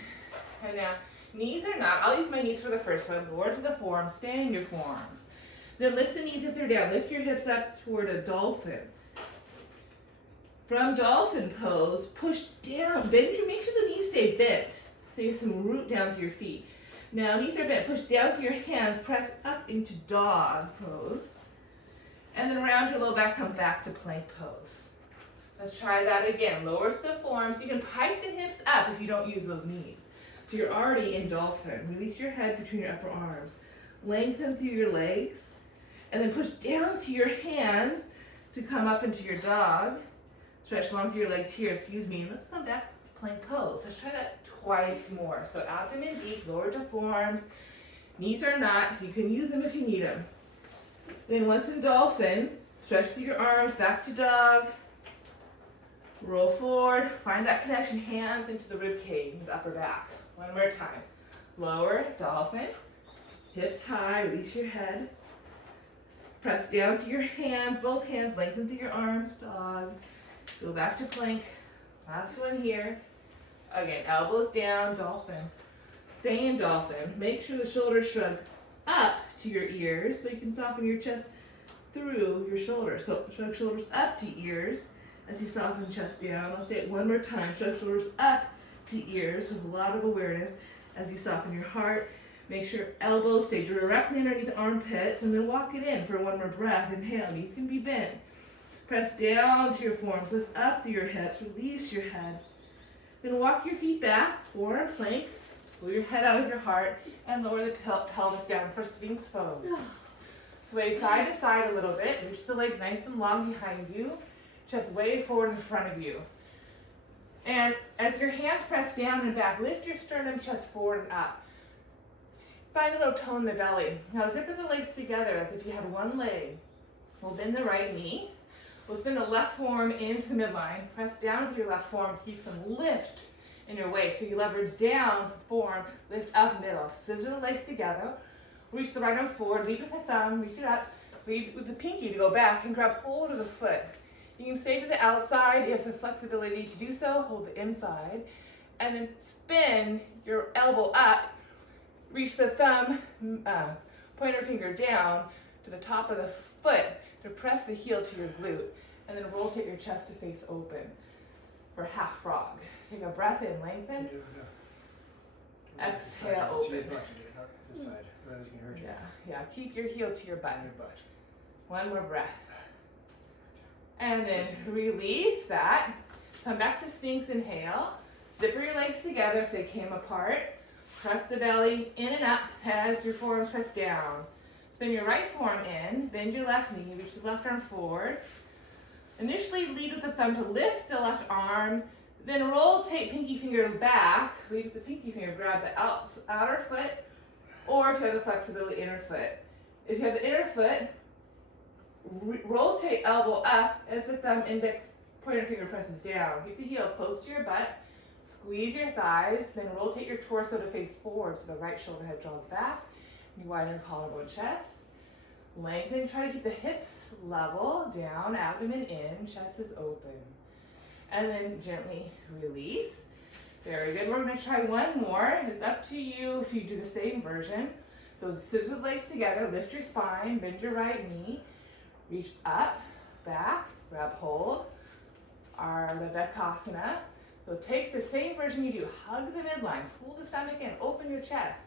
And now, knees are not, I'll use my knees for the first one. Lower to the forearms, stand in your forearms. Then lift the knees if they're down. Lift your hips up toward a dolphin. From dolphin pose, push down, bend your, make sure the knees stay bent. So you have some root down to your feet. Now knees are bent, push down to your hands, press up into dog pose. And then round your low back, come back to plank pose. Let's try that again. Lower to the forearms. You can pike the hips up if you don't use those knees. So you're already in dolphin. Release your head between your upper arms. Lengthen through your legs. And then push down to your hands to come up into your dog. Stretch long through your legs here, excuse me. Let's come back to plank pose. Let's try that twice more. So abdomen deep, lower to forearms. Knees are not, you can use them if you need them. Then once in dolphin, stretch through your arms, back to dog. Roll forward, find that connection, hands into the rib cage, the upper back. One more time. Lower, dolphin, hips high, release your head. Press down through your hands, both hands, lengthen through your arms, dog. Go back to plank. Last one here. Again, elbows down, dolphin. Stay in dolphin. Make sure the shoulders shrug up to your ears so you can soften your chest through your shoulders. So shrug shoulders up to ears as you soften chest down. I'll say it one more time. Shrug shoulders up to ears with a lot of awareness as you soften your heart. Make sure elbows stay directly underneath the armpits and then walk it in for one more breath. Inhale, knees can be bent. Press down through your forearms, lift up through your hips, release your head. Then walk your feet back, forward plank, pull your head out of your heart, and lower the pelvis down for Sphinx pose. Sway side to side a little bit, reach the legs nice and long behind you, chest way forward in front of you. And as your hands press down and back, lift your sternum, chest forward and up. Find a little tone in the belly. Now zipper the legs together as if you had one leg. We'll bend the right knee. We'll spin the left forearm into the midline. Press down with your left forearm. Keep some lift in your waist. So you leverage down, forearm, lift up, middle. Scissor the legs together. Reach the right arm forward. Lead with the thumb. Reach it up. Lead with the pinky to go back and grab hold of the foot. You can stay to the outside if you have the flexibility to do so. Hold the inside. And then spin your elbow up. Reach the thumb, pointer finger down to the top of the foot to press the heel to your glute. And then rotate your chest to face open for half frog. Take a breath in, lengthen. Exhale, To your open. butt, not this side. Otherwise, you can hurt you. Yeah. Keep your heel to your butt. Your butt. One more breath. And then release that. Come back to Sphinx, inhale. Zipper your legs together if they came apart. Press the belly in and up as your forearms press down. Spin your right forearm in, bend your left knee, reach the left arm forward. Initially lead with the thumb to lift the left arm, then rotate pinky finger back, lead with the pinky finger, grab the outer foot, or if you have the flexibility, inner foot. If you have the inner foot, rotate elbow up as the thumb, index, pointer finger presses down. Keep the heel close to your butt. Squeeze your thighs, then rotate your torso to face forward so the right shoulder head draws back. You widen your collarbone, chest. Lengthen, try to keep the hips level, down, abdomen in, chest is open. And then gently release. Very good. We're going to try one more. It's up to you if you do the same version. So scissor legs together, lift your spine, bend your right knee, reach up, back, grab hold, Ardha Bakasana. So take the same version you do. Hug the midline, pull the stomach in, open your chest.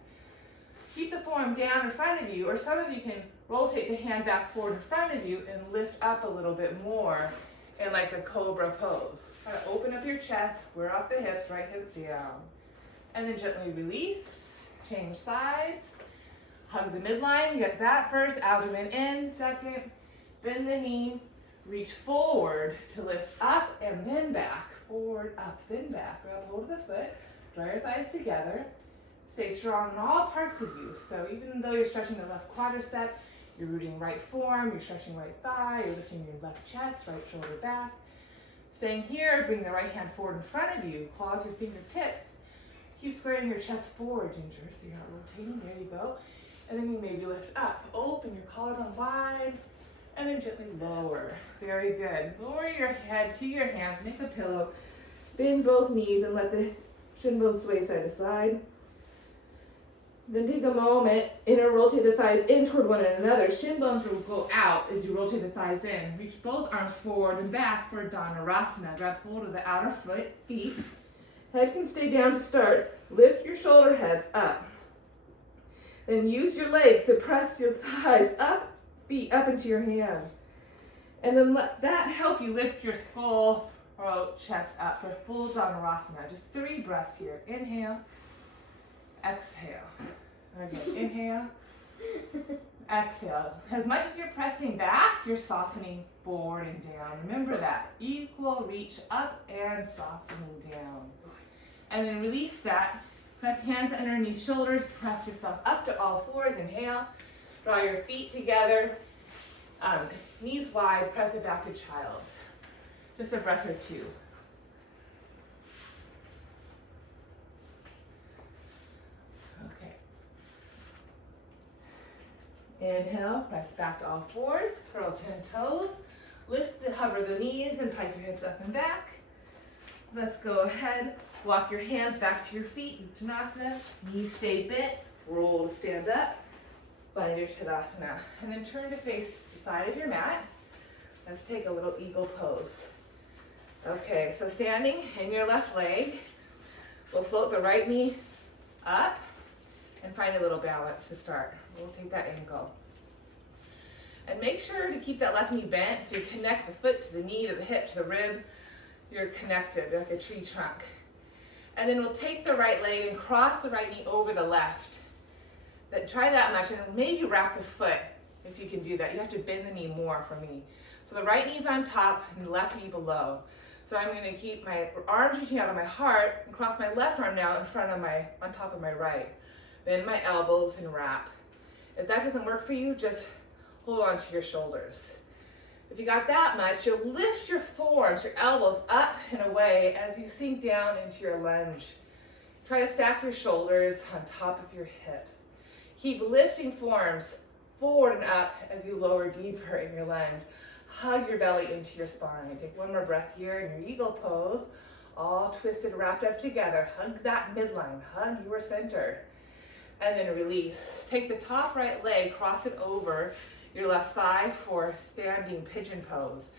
Keep the forearm down in front of you, or some of you can rotate the hand back forward in front of you and lift up a little bit more in like a cobra pose. Kind of open up your chest, square off the hips, right hip down. And then gently release, change sides. Hug the midline, you get that first, abdomen in, second. Bend the knee, reach forward to lift up and then back. Forward, up, then back. Grab hold of the foot, draw your thighs together. Stay strong in all parts of you. So even though you're stretching the left quadricep, you're rooting right forearm, you're stretching right thigh, you're lifting your left chest, right shoulder back. Staying here, bring the right hand forward in front of you, claws your fingertips. Keep squaring your chest forward, Ginger, so you're not rotating. There you go. And then you maybe lift up, open your collarbone wide, and then gently lower. Very good. Lower your head to your hands, make a pillow. Bend both knees and let the shin bones sway side to side. Then take a moment, rotate the thighs in toward one another. Shin bones will go out as you rotate the thighs in. Reach both arms forward and back for Dhanurasana. Grab hold of the outer feet. Head can stay down to start. Lift your shoulder heads up. Then use your legs to press your thighs up, feet up into your hands. And then let that help you lift your skull, throat, chest up for full Dhanurasana. Just 3 breaths here. Inhale. Exhale. Again, inhale. Exhale. As much as you're pressing back, you're softening forward and down. Remember that. Equal reach up and softening down. And then release that. Press hands underneath shoulders. Press yourself up to all fours. Inhale. Draw your feet together. Knees wide. Press it back to child's. Just a breath or two. Inhale, press back to all fours, curl 10 toes, hover the knees and pike your hips up and back. Let's go ahead, walk your hands back to your feet, Uttanasana, knees stay bent, roll to stand up, find your Tadasana, and then turn to face the side of your mat. Let's take a little eagle pose. Okay, so standing in your left leg, we'll float the right knee up and find a little balance to start. We'll take that ankle. And make sure to keep that left knee bent so you connect the foot to the knee, to the hip, to the rib. You're connected like a tree trunk. And then we'll take the right leg and cross the right knee over the left. Try that much and maybe wrap the foot if you can do that. You have to bend the knee more for me. So the right knee's on top and the left knee below. So I'm going to keep my arms reaching out of my heart and cross my left arm now on top of my right. Bend my elbows and wrap. If that doesn't work for you, just hold on to your shoulders. If you got that much, you'll lift your forearms, your elbows up and away as you sink down into your lunge. Try to stack your shoulders on top of your hips. Keep lifting forearms forward and up as you lower deeper in your lunge. Hug your belly into your spine. Take one more breath here in your eagle pose. All twisted, wrapped up together. Hug that midline. Hug your center. And then release. Take the top right leg, cross it over your left thigh for standing pigeon pose.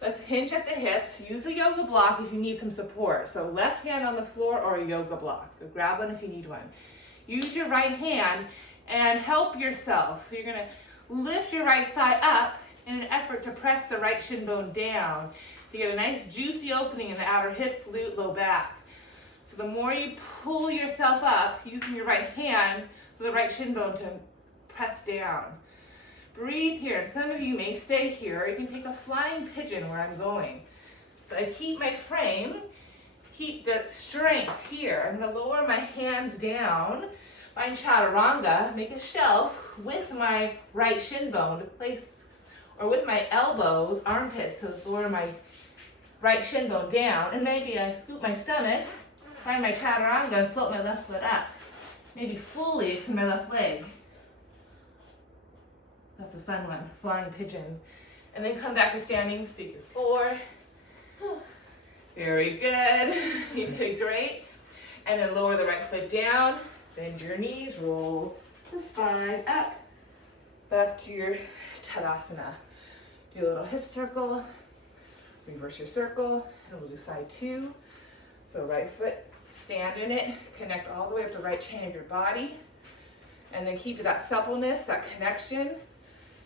Let's hinge at the hips. Use a yoga block if you need some support. So left hand on the floor or a yoga block. So grab one if you need one. Use your right hand and help yourself. So you're gonna lift your right thigh up in an effort to press the right shin bone down to get a nice juicy opening in the outer hip, glute, low back. So the more you pull yourself up using your right hand for the right shin bone to press down. Breathe here. And some of you may stay here, or you can take a flying pigeon where I'm going. So I keep my frame, keep the strength here. I'm going to lower my hands down, find chaturanga, make a shelf with my right shin bone to place, or with my elbows, armpits, to lower my right shin bone down. And maybe I scoop my stomach, find my chaturanga, and float my left foot up. Maybe fully extend my left leg. That's a fun one, flying pigeon. And then come back to standing figure 4. Very good, you did great. And then lower the right foot down, bend your knees, roll the spine up, back to your Tadasana. Do a little hip circle, reverse your circle, and we'll do side 2. So right foot, stand in it, connect all the way up the right chain of your body, and then keep that suppleness, that connection,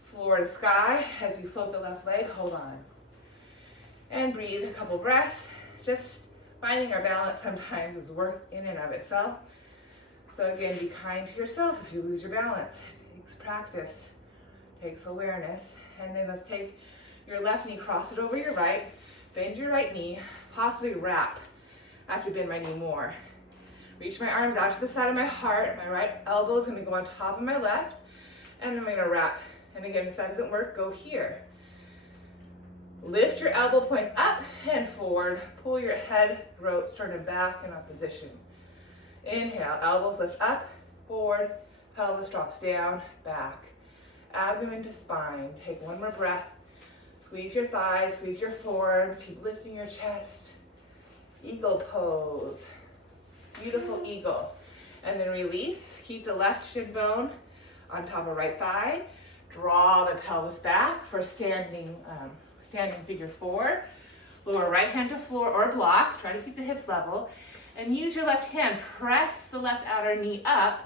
floor to sky as you float the left leg, hold on. And breathe a couple breaths. Just finding our balance sometimes is work in and of itself. So again, be kind to yourself if you lose your balance. It takes practice, takes awareness. And then let's take your left knee, cross it over your right, bend your right knee, possibly wrap after bend my knee more. Reach my arms out to the side of my heart. My right elbow is going to go on top of my left, and I'm going to wrap. And again, if that doesn't work, go here. Lift your elbow points up and forward. Pull your head, throat, sternum back in opposition. Inhale, elbows lift up, forward, pelvis drops down, back. Abdomen to spine. Take one more breath. Squeeze your thighs, squeeze your forearms, keep lifting your chest. Eagle pose. Beautiful eagle. And then release. Keep the left shin bone on top of right thigh. Draw the pelvis back for standing figure 4. Lower right hand to floor or block. Try to keep the hips level. And use your left hand. Press the left outer knee up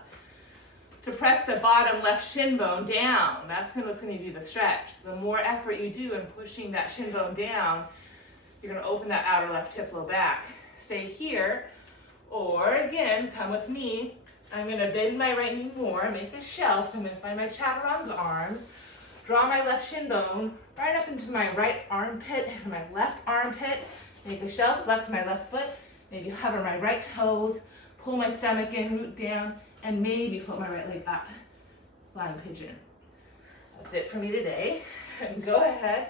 to press the bottom left shin bone down. That's what's going to do the stretch. The more effort you do in pushing that shin bone down, you're going to open that outer left hip, low back. Stay here. Or again, come with me. I'm going to bend my right knee more, make a shelf. So I'm going to find my chaturanga arms, draw my left shin bone right up into my right armpit and my left armpit, make a shelf, flex my left foot, maybe hover my right toes, pull my stomach in, root down, and maybe float my right leg up. Flying pigeon. That's it for me today. And go ahead,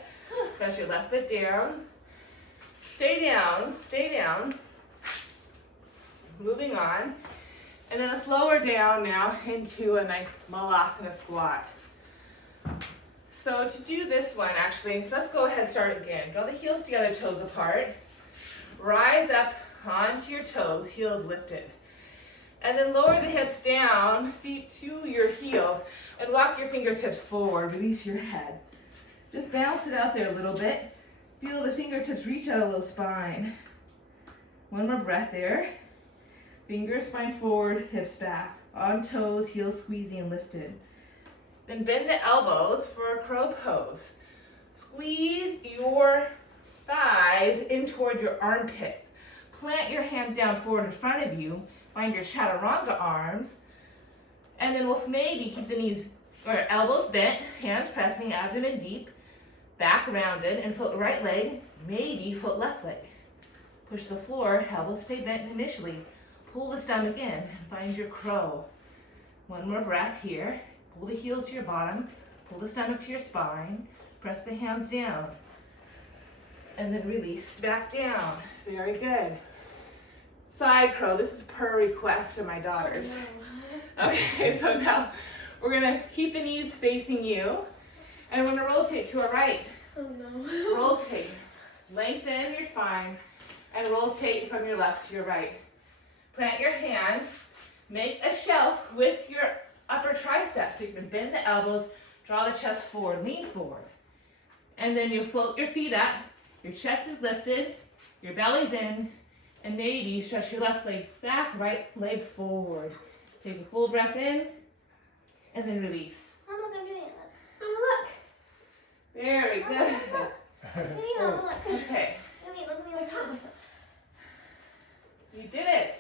press your left foot down. Stay down, stay down. Moving on. And then let's lower down now into a nice malasana squat. So to do this one, actually, let's go ahead and start again. Draw the heels together, toes apart. Rise up onto your toes, heels lifted. And then lower the hips down, seat to your heels, and walk your fingertips forward. Release your head. Just bounce it out there a little bit. Feel the fingertips reach out a little spine. One more breath there. Fingers, spine forward, hips back. On toes, heels squeezing and lifted. Then bend the elbows for a crow pose. Squeeze your thighs in toward your armpits. Plant your hands down forward in front of you. Find your chaturanga arms. And then we'll maybe keep the knees or elbows bent, hands pressing, abdomen deep, back rounded, and foot right leg, maybe foot left leg. Push the floor, elbows stay bent initially. Pull the stomach in and find your crow. One more breath here. Pull the heels to your bottom. Pull the stomach to your spine. Press the hands down. And then release back down. Very good. Side crow. This is per request of my daughters. Okay, so now we're going to keep the knees facing you. And we're going to rotate to our right. Oh no. Rotate. Lengthen your spine. And rotate from your left to your right. Plant your hands, make a shelf with your upper triceps. So you can bend the elbows, draw the chest forward, lean forward. And then you float your feet up Your chest is lifted, your belly's in, and maybe you stretch your left leg back, right leg forward. Take a full breath in, and then release. Mom, look, I'm doing it. Look. Very good. Look at me, Mom, look. Okay, Look at me, I caught myself. you did it.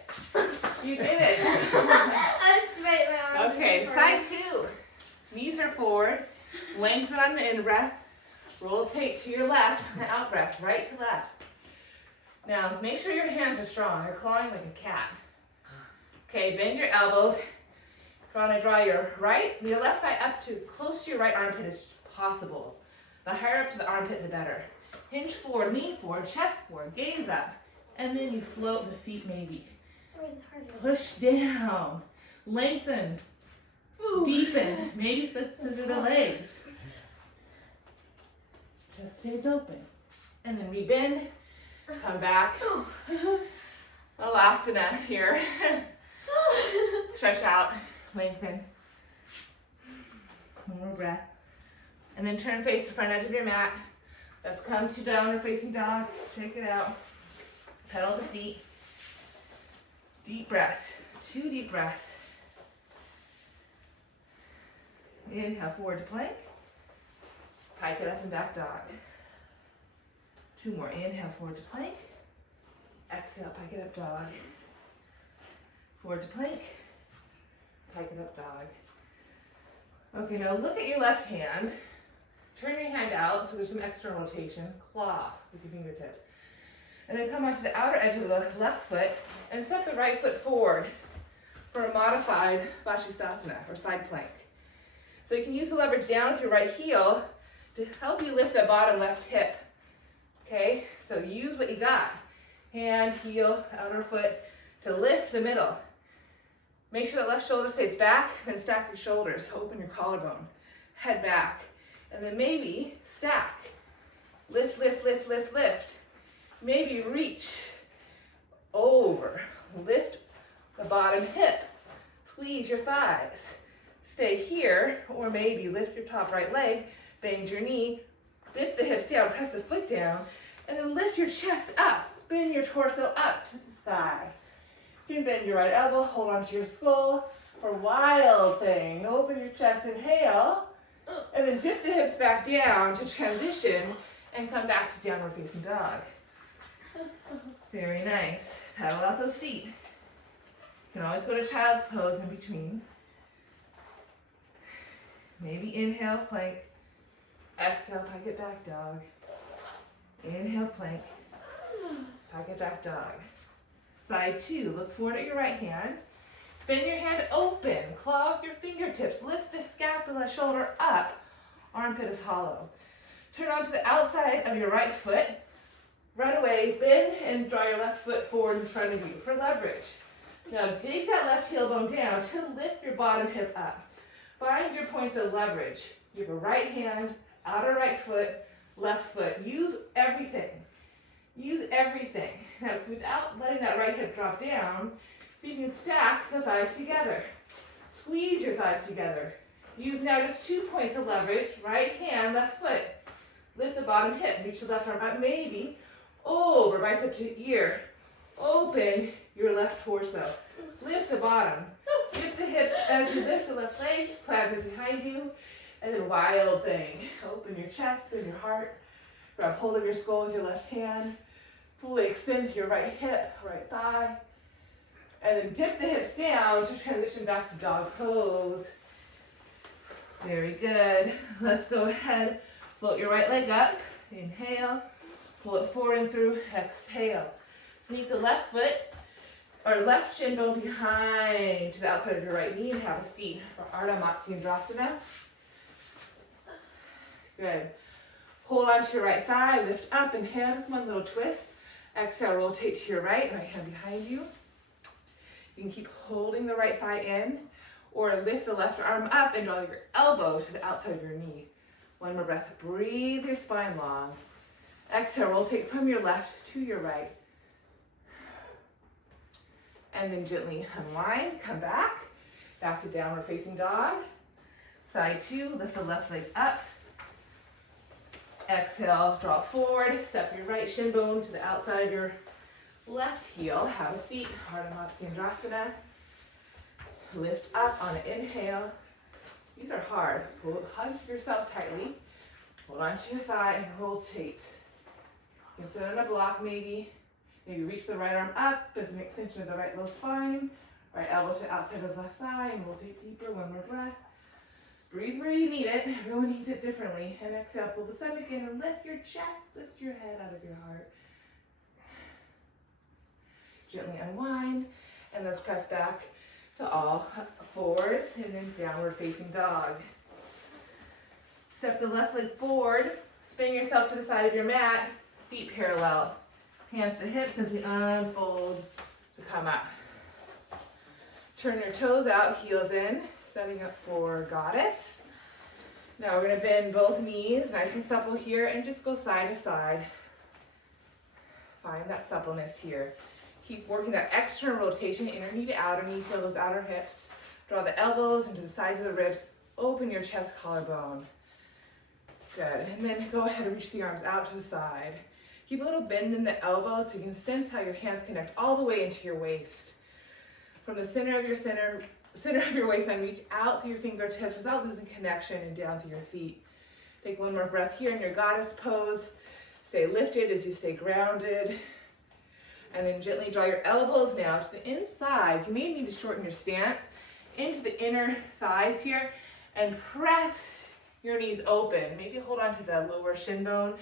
You did it. I was straight my arms. Okay, side two. Knees are forward. Lengthen on the in breath. Rotate to your left. And out breath, right to left. Now, make sure your hands are strong. You're clawing like a cat. Okay, bend your elbows. You're gonna draw your left thigh up to close to your right armpit as possible. The higher up to the armpit, the better. Hinge forward, lean forward, chest forward, gaze up. And then you float the feet maybe. Push down. Lengthen. Deepen. Maybe split scissor the legs. Chest stays open. And then rebend. Come back. Alasana here. Stretch out. Lengthen. One more breath. And then turn face to front edge of your mat. Let's come to downward facing dog. Shake it out. Pedal the feet. Deep breaths. 2 deep breaths. Inhale, forward to plank. Pike it up and back dog. 2 more. Inhale, forward to plank. Exhale, pike it up dog. Forward to plank. Pike it up dog. Okay, now look at your left hand. Turn your hand out so there's some external rotation. Claw with your fingertips. And then come onto the outer edge of the left foot and step the right foot forward for a modified Vashisthasana or side plank. So you can use the leverage down with your right heel to help you lift that bottom left hip. Okay, so use what you got. Hand, heel, outer foot to lift the middle. Make sure that left shoulder stays back, then stack your shoulders. Open your collarbone. Head back. And then maybe stack. Lift, lift, lift, lift, lift. Maybe reach over. Lift the bottom hip. Squeeze your thighs. Stay here, or maybe lift your top right leg, bend your knee, dip the hips down, press the foot down, and then lift your chest up. Spin your torso up to the sky. You can bend your right elbow, hold onto your skull for wild thing. Open your chest, inhale, and then dip the hips back down to transition and come back to downward facing dog. Very nice. Paddle out those feet. You can always go to child's pose in between. Maybe inhale, plank. Exhale, pike it back dog. Inhale, plank. Pike it back dog. Side 2, look forward at your right hand. Spin your hand open. Claw with your fingertips. Lift the scapula, shoulder up. Armpit is hollow. Turn onto the outside of your right foot. Right away, bend and draw your left foot forward in front of you for leverage. Now dig that left heel bone down to lift your bottom hip up. Find your points of leverage. You have a right hand, outer right foot, left foot. Use everything. Use everything. Now, without letting that right hip drop down, so you can stack the thighs together. Squeeze your thighs together. Use now just 2 points of leverage. Right hand, left foot. Lift the bottom hip. Reach the left arm up, maybe over, bicep to ear. Open your left torso. Lift the bottom. Lift the hips as you lift the left leg, plant it behind you, and then wild thing. Open your chest, spin your heart. Grab hold of your skull with your left hand. Fully extend to your right hip, right thigh. And then dip the hips down to transition back to dog pose. Very good. Let's go ahead. Float your right leg up. Inhale. Pull it forward and through. Exhale. Sneak the left foot or left shin bone behind to the outside of your right knee and have a seat for Ardha Matsyendrasana. Good. Hold on to your right thigh, lift up, inhale, just one little twist. Exhale, rotate to your right hand behind you. You can keep holding the right thigh in or lift the left arm up and draw your elbow to the outside of your knee. One more breath. Breathe your spine long. Exhale, rotate from your left to your right. And then gently unwind, come back. Back to downward facing dog. Side 2, lift the left leg up. Exhale, draw forward, step your right shin bone to the outside of your left heel. Have a seat, Ardha Matsyendrasana. Lift up on an inhale. These are hard. Hug yourself tightly. Hold on to your thigh and rotate. You can sit on a block maybe. Maybe reach the right arm up as an extension of the right low spine. Right elbow to outside of the left thigh and rotate deeper. One more breath. Breathe where you need it. Everyone needs it differently. And exhale, pull the stomach in and lift your chest, lift your head out of your heart. Gently unwind, and let's press back to all fours and then downward facing dog. Step the left leg forward, spin yourself to the side of your mat, feet parallel. Hands to hips, simply unfold to come up. Turn your toes out, heels in, setting up for goddess. Now we're going to bend both knees, nice and supple here, and just go side to side. Find that suppleness here. Keep working that external rotation, inner knee to outer knee, feel those outer hips. Draw the elbows into the sides of the ribs, open your chest collarbone. Good, and then go ahead and reach the arms out to the side. Keep a little bend in the elbows so you can sense how your hands connect all the way into your waist. From the center of your waistline, reach out through your fingertips without losing connection and down through your feet. Take one more breath here in your goddess pose. Stay lifted as you stay grounded. And then gently draw your elbows now to the inside. You may need to shorten your stance into the inner thighs here and press your knees open. Maybe hold on to the lower shin bone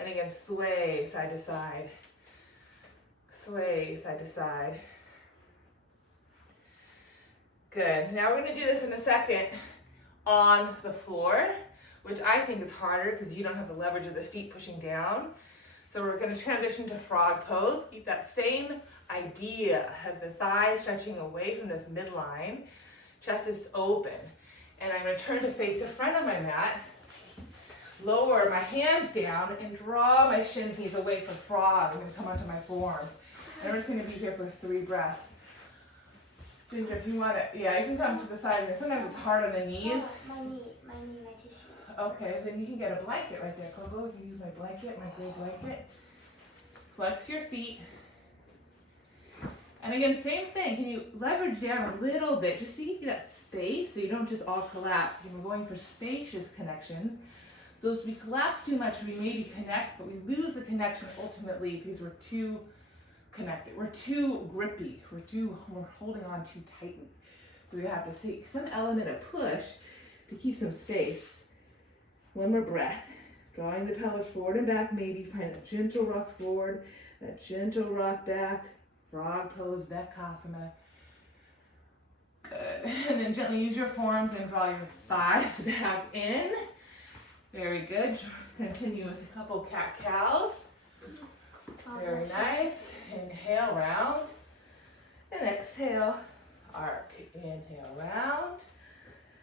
and again sway side to side. Sway side to side. Good. Now we're going to do this in a second on the floor, which I think is harder because you don't have the leverage of the feet pushing down. So we're going to transition to frog pose. Keep that same idea of the thighs stretching away from this midline. Chest is open. And I'm going to turn to face the front of my mat, lower my hands down, and draw my shins, knees away for frog. I'm going to come onto my form. And we're just going to be here for 3 breaths. Ginger, if you want to, yeah, you can come to the side here. Sometimes it's hard on the knees. My tissue. Okay, then you can get a blanket right there, Coco. You can use my blanket, my gray blanket. Flex your feet. And again, same thing. Can you leverage down a little bit just so you get that space so you don't just all collapse. Again, we're going for spacious connections. So if we collapse too much, we maybe connect, but we lose the connection ultimately because we're too connected. We're too grippy. We're holding on too tightly. So we have to take some element of push to keep some space. One more breath. Drawing the pelvis forward and back, maybe find a gentle rock forward, that gentle rock back, frog pose, Bekasana. Good. And then gently use your forearms and draw your thighs back in. Very good. Continue with a couple cat-cows. Very nice. Inhale, round. And exhale, arc. Inhale, round.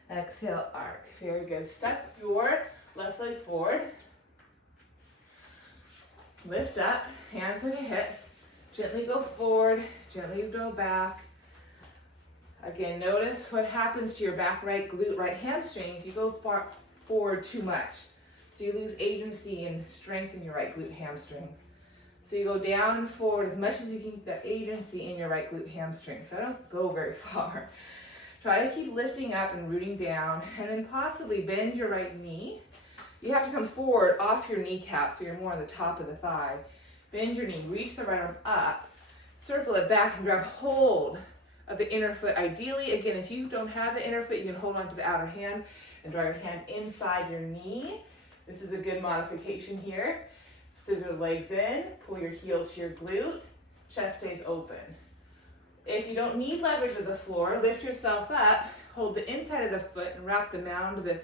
Exhale, arc. Very good. Step your left leg forward. Lift up, hands to the hips. Gently go forward, gently go back. Again, notice what happens to your back right glute, right hamstring if you go far forward too much. So you lose agency and strength in your right glute hamstring. So you go down and forward as much as you can keep that agency in your right glute hamstring. So I don't go very far. Try to keep lifting up and rooting down, and then possibly bend your right knee. You have to come forward off your kneecap so you're more on the top of the thigh. Bend your knee, reach the right arm up, circle it back and grab hold of the inner foot. Ideally, again, if you don't have the inner foot, you can hold on to the outer hand and draw your hand inside your knee. This is a good modification here. Scissor the legs in, pull your heel to your glute, chest stays open. If you don't need leverage of the floor, lift yourself up, hold the inside of the foot and wrap the mound of the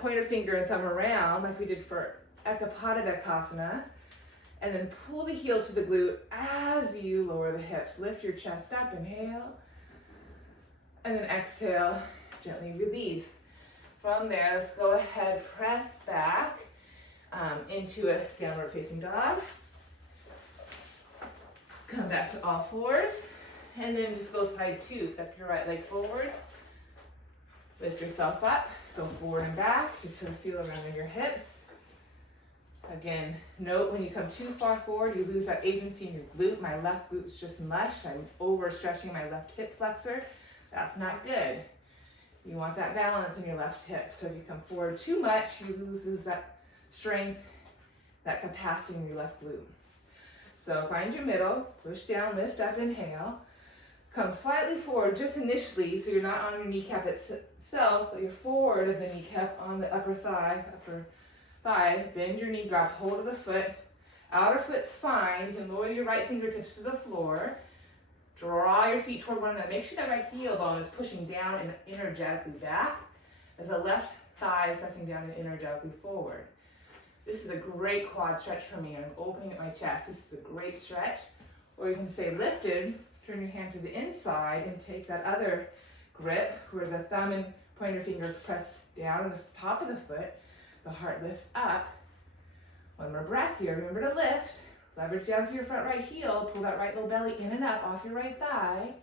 pointer finger and thumb around like we did for Ekapada Bekasana. And then pull the heel to the glute as you lower the hips. Lift your chest up, inhale. And then exhale, gently release. From there, let's go ahead, press back into a downward facing dog. Come back to all fours. And then just go side 2. Step your right leg forward. Lift yourself up. Go forward and back. Just sort of feel around in your hips. Again, note when you come too far forward, you lose that agency in your glute. My left glute is just mush. I'm overstretching my left hip flexor. That's not good. You want that balance in your left hip. So if you come forward too much, you lose that strength, that capacity in your left glute. So find your middle, push down, lift up, inhale. Come slightly forward just initially, so you're not on your kneecap itself, but you're forward of the kneecap on the upper thigh. Bend your knee, grab hold of the foot. Outer foot's fine. You can lower your right fingertips to the floor. Draw your feet toward one another. Make sure that right heel bone is pushing down and energetically back as the left thigh is pressing down and energetically forward. This is a great quad stretch for me. I'm opening up my chest. This is a great stretch. Or you can stay lifted, turn your hand to the inside and take that other grip where the thumb and pointer finger press down on the top of the foot. The heart lifts up. One more breath here. Remember to lift. Leverage down to your front right heel. Pull that right little belly in and up off your right thigh.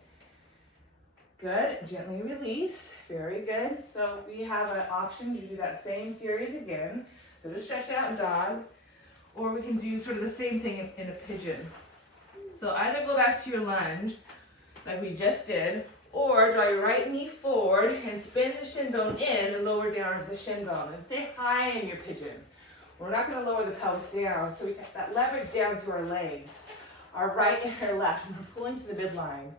Good. Gently release. Very good. So we have an option to do that same series again. So just stretch out and dog. Or we can do sort of the same thing in a pigeon. So either go back to your lunge like we just did, or draw your right knee forward and spin the shin bone in and lower down to the shin bone. And stay high in your pigeon. We're not going to lower the pelvis down, so we get that leverage down through our legs, our right and our left, and we're pulling to the midline.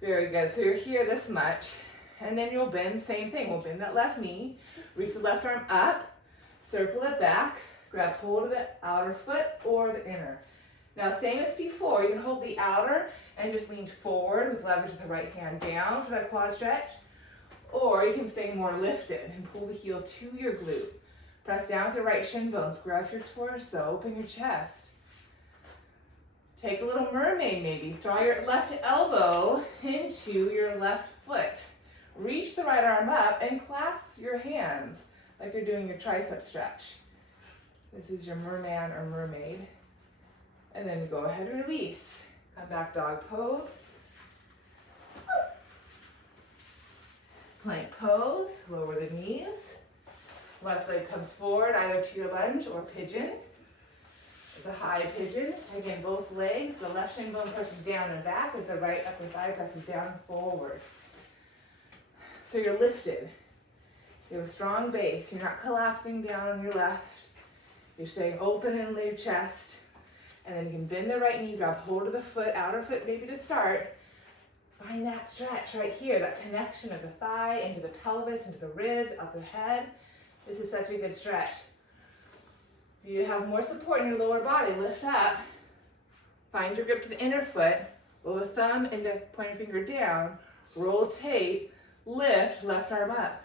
Very good. So you're here this much, and then you'll bend, same thing. We'll bend that left knee, reach the left arm up, circle it back, grab hold of the outer foot or the inner. Now, same as before, you can hold the outer and just lean forward with leverage of the right hand down for that quad stretch, or you can stay more lifted and pull the heel to your glute. Press down with your right shin bones, grab your torso, open your chest. Take a little mermaid maybe. Draw your left elbow into your left foot. Reach the right arm up and clasp your hands like you're doing your tricep stretch. This is your merman or mermaid. And then go ahead and release. Come back dog pose. Plank pose, lower the knees. Left leg comes forward either to your lunge or pigeon. It's a high pigeon. Again, both legs, the left shin bone presses down and back as the right upper thigh presses down and forward. So you're lifted. You have a strong base. You're not collapsing down on your left. You're staying open in your chest. And then you can bend the right knee, grab hold of the foot, outer foot maybe to start. Find that stretch right here, that connection of the thigh into the pelvis, into the ribs, up the head. This is such a good stretch. If you have more support in your lower body, lift up. Find your grip to the inner foot. Roll the thumb and the pointer finger down. Rotate, lift, left arm up.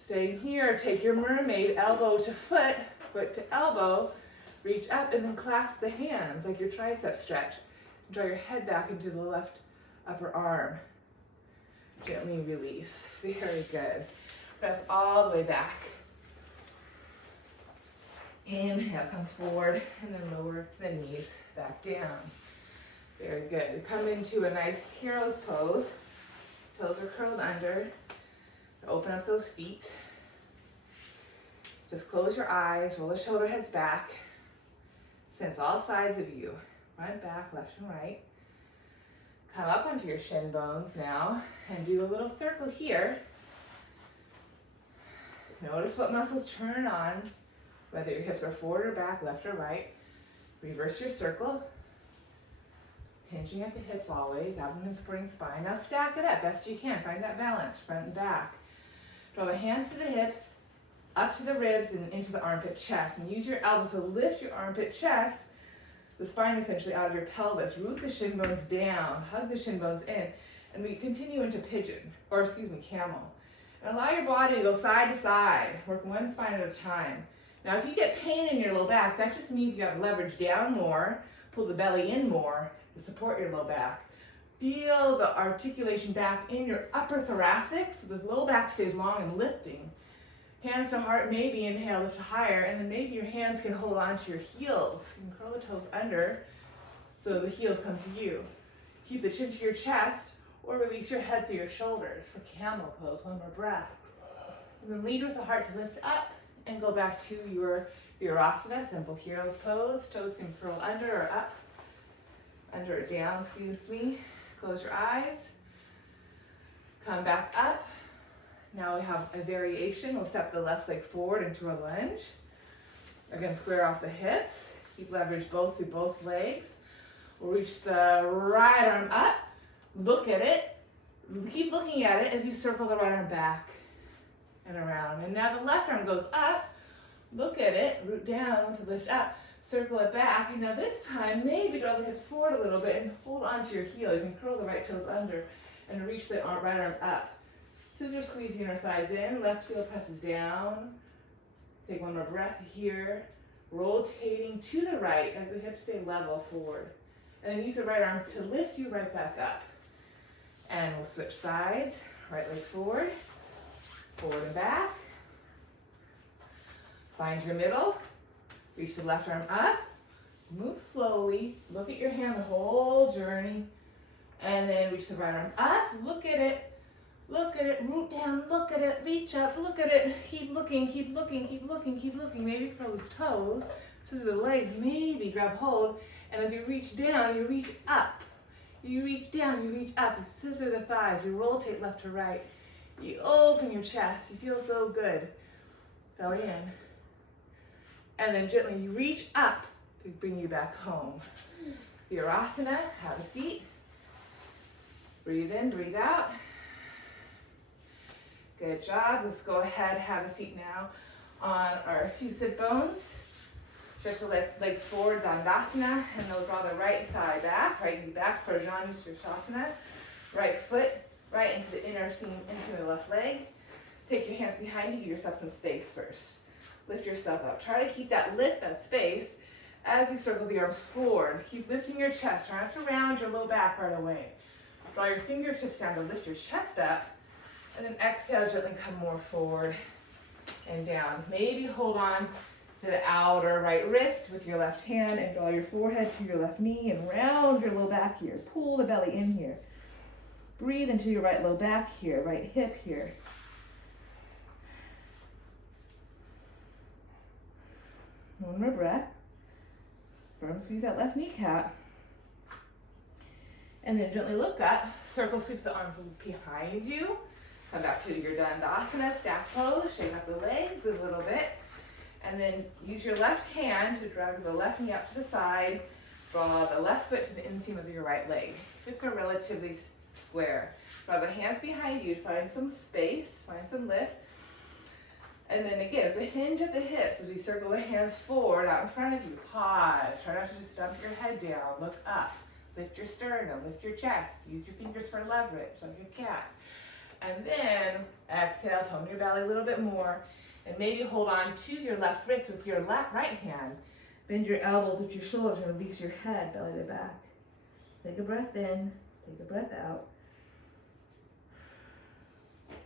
Staying here, take your mermaid, elbow to foot, foot to elbow. Reach up and then clasp the hands like your tricep stretch. Draw your head back into the left upper arm. Gently release. Very good. Press all the way back. Inhale, come forward, and then lower the knees back down. Very good. Come into a nice hero's pose. Toes are curled under. Open up those feet. Just close your eyes, roll the shoulder heads back. Sense all sides of you, front, back, left, and right. Come up onto your shin bones now and do a little circle here. Notice what muscles turn on, whether your hips are forward or back, left or right. Reverse your circle. Hinging at the hips always, abdomen supporting spine. Now stack it up best you can. Find that balance, front and back. Draw the hands to the hips, up to the ribs and into the armpit chest. And use your elbows to lift your armpit chest, the spine essentially out of your pelvis. Root the shin bones down, hug the shin bones in, and we continue into camel. And allow your body to go side to side. Work one spine at a time. Now if you get pain in your low back, that just means you have leverage down more, pull the belly in more to support your low back. Feel the articulation back in your upper thoracic so the low back stays long and lifting. Hands to heart, maybe inhale, lift higher, and then maybe your hands can hold on to your heels. You can curl the toes under so the heels come to you. Keep the chin to your chest or release your head through your shoulders for camel pose. One more breath. And then lead with the heart to lift up and go back to your Virasana, simple hero's pose. Toes can curl under or up, under or down, excuse me. Close your eyes. Come back up. Now we have a variation. We'll step the left leg forward into a lunge. Again, square off the hips. Keep leverage both through both legs. We'll reach the right arm up. Look at it. Keep looking at it as you circle the right arm back and around. And now the left arm goes up. Look at it. Root down to lift up. Circle it back. And now this time, maybe draw the hips forward a little bit and hold onto your heel. You can curl the right toes under and reach the right arm up. Scissor squeeze the inner thighs in. Left heel presses down. Take one more breath here. Rotating to the right as the hips stay level forward. And then use the right arm to lift you right back up. And we'll switch sides. Right leg forward. Forward and back. Find your middle. Reach the left arm up. Move slowly. Look at your hand the whole journey. And then reach the right arm up. Look at it. Look at it. Root down. Look at it. Reach up. Look at it. Keep looking. Keep looking. Keep looking. Keep looking. Maybe curl those toes. So the legs. Maybe grab hold. And as you reach down, you reach up. You reach down. You reach up. You scissor the thighs. You rotate left to right. You open your chest. You feel so good. Belly in. And then gently you reach up to bring you back home. Virasana, have a seat. Breathe in, breathe out. Good job. Let's go ahead, have a seat now on our two sit bones. Stretch the legs forward, Dandasana, and they'll draw the right thigh back, right knee back for Janusirshasana. Right foot right into the inner seam of the left leg. Take your hands behind you, give yourself some space first. Lift yourself up. Try to keep that lift, that space, as you circle the arms forward. Keep lifting your chest. Try not to round your low back right away. Draw your fingertips down to lift your chest up, and then exhale, gently come more forward and down. Maybe hold on to the outer right wrist with your left hand and draw your forehead to your left knee and round your low back here. Pull the belly in here. Breathe into your right low back here, right hip here. One more breath. Firm squeeze that left kneecap. And then gently look up. Circle sweep the arms behind you. Come back to your Dandasana, staff pose. Shake up the legs a little bit. And then use your left hand to drag the left knee up to the side. Draw the left foot to the inseam of your right leg. Hips are relatively square. Draw the hands behind you. Find some space. Find some lift. And then again, it's a hinge at the hips as we circle the hands forward out in front of you. Pause. Try not to just dump your head down. Look up. Lift your sternum. Lift your chest. Use your fingers for leverage like a cat. And then exhale, tone your belly a little bit more. And maybe hold on to your left wrist with your right hand. Bend your elbows, lift your shoulders, and release your head, belly to back. Take a breath in. Take a breath out.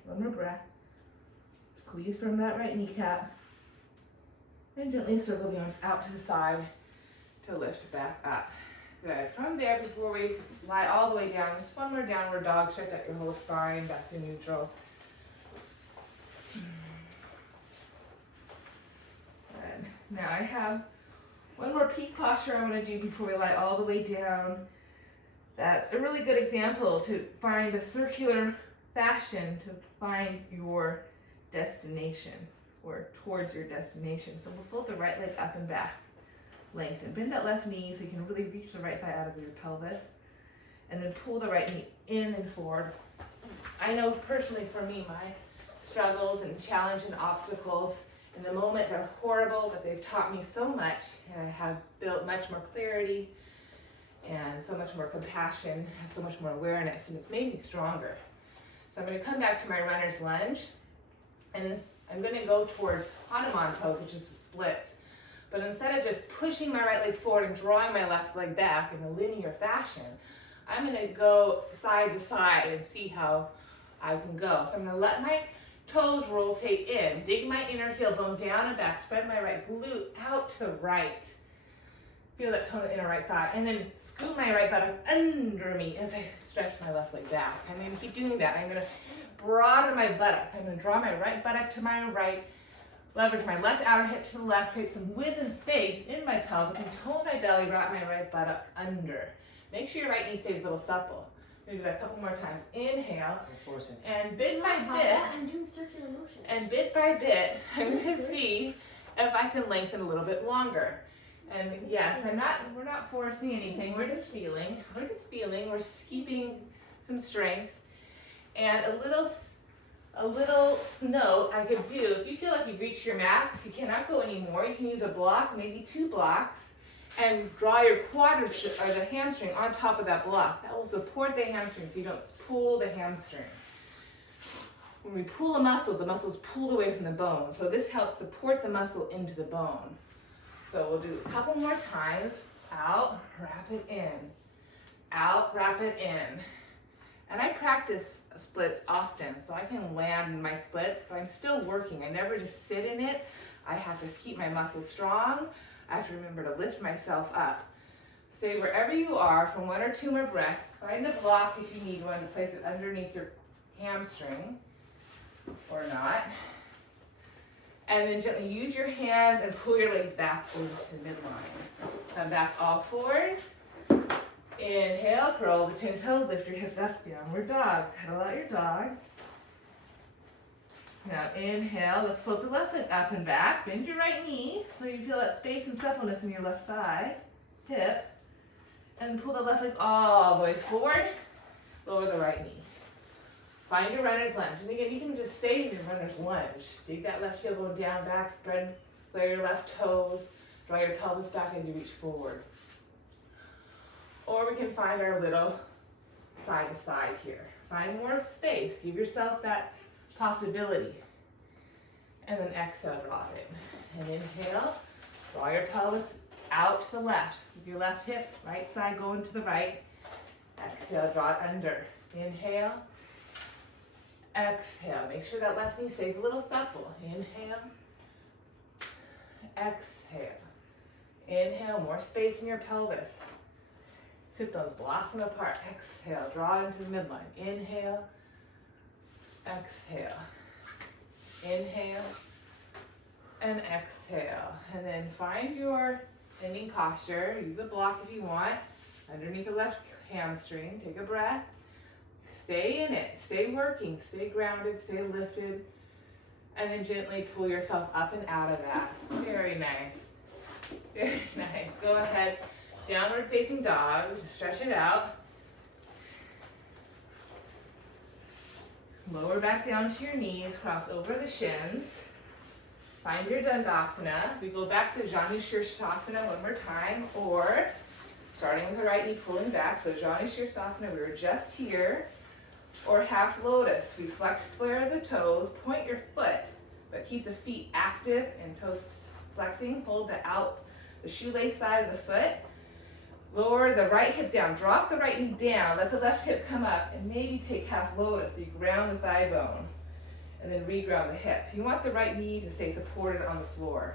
One more breath. Squeeze from that right kneecap. And gently circle the arms out to the side to lift back up. Good. From there, before we lie all the way down, just one more downward dog. Stretch out your whole spine back to neutral. Good. Now I have one more peak posture I'm going to do before we lie all the way down. That's a really good example to find a circular fashion to find your destination or towards your destination. So we'll fold the right leg up and back. Lengthen. Bend that left knee so you can really reach the right thigh out of your pelvis. And then pull the right knee in and forward. I know personally for me, my struggles and challenge and obstacles in the moment, they're horrible, but they've taught me so much, and I have built much more clarity and so much more compassion, have so much more awareness, and it's made me stronger. So I'm going to come back to my runner's lunge, and I'm going to go towards Hanuman pose, which is the splits. But instead of just pushing my right leg forward and drawing my left leg back in a linear fashion, I'm going to go side to side and see how I can go. So I'm going to let my toes rotate in, dig my inner heel bone down and back, spread my right glute out to the right. Feel that tone of the inner right thigh. And then scoop my right buttock under me as I stretch my left leg back. I'm going to keep doing that. I'm going to broaden my buttock. I'm going to draw my right buttock to my right, Leverage my left outer hip to the left, create some width and space in my pelvis, and tone my belly, wrap my right buttock under. Make sure your right knee stays a little supple. We'll do that a couple more times. Inhale, We're forcing. and bit by Wow, bit, yeah, I'm doing circular motions. and bit by bit, I'm gonna see if I can lengthen a little bit longer. And yes, we're not forcing anything, we're just feeling, we're just keeping some strength. And a little note I could do, if you feel like you've reached your max, you cannot go anymore, you can use a block, maybe 2 blocks, and draw your quadricep or the hamstring on top of that block. That will support the hamstring so you don't pull the hamstring. When we pull a muscle, the muscle is pulled away from the bone. So this helps support the muscle into the bone. So we'll do a couple more times. Out, wrap it in. Out, wrap it in. And I practice splits often, so I can land in my splits, but I'm still working. I never just sit in it. I have to keep my muscles strong. I have to remember to lift myself up. Stay wherever you are for 1 or 2 more breaths. Find a block if you need one to place it underneath your hamstring or not. And then gently use your hands and pull your legs back over to the midline. Come back all fours. Inhale, curl the 10 toes, lift your hips up, downward dog. Pedal out your dog. Now inhale, let's float the left leg up and back. Bend your right knee so you feel that space and suppleness in your left thigh, hip. And pull the left leg all the way forward. Lower the right knee. Find your runner's lunge. And again, you can just stay in your runner's lunge. Dig that left heel going down, back, spread, flare your left toes. Draw your pelvis back as you reach forward. Or we can find our little side to side here. Find more space. Give yourself that possibility. And then exhale, drop it. And inhale, draw your pelvis out to the left. With your left hip, right side going to the right. Exhale, draw it under. Inhale. Exhale. Make sure that left knee stays a little supple. Inhale. Exhale. Inhale, more space in your pelvis. Sit bones blossom apart. Exhale, draw into the midline. Inhale. Exhale. Inhale. And exhale. And then find your ending posture. Use a block if you want. Underneath the left hamstring. Take a breath. Stay in it. Stay working. Stay grounded. Stay lifted. And then gently pull yourself up and out of that. Very nice. Very nice. Go ahead. Downward facing dog. Just stretch it out. Lower back down to your knees. Cross over the shins. Find your Dandasana. We go back to Janu Shirsasana one more time. Or starting with the right knee pulling back. So Janu Shirsasana, we were just here. Or half lotus. We flex, flare the toes. Point your foot. But keep the feet active and toes flexing. Hold the shoelace side of the foot. Lower the right hip down. Drop the right knee down. Let the left hip come up and maybe take half lotus so you ground the thigh bone and then reground the hip. You want the right knee to stay supported on the floor.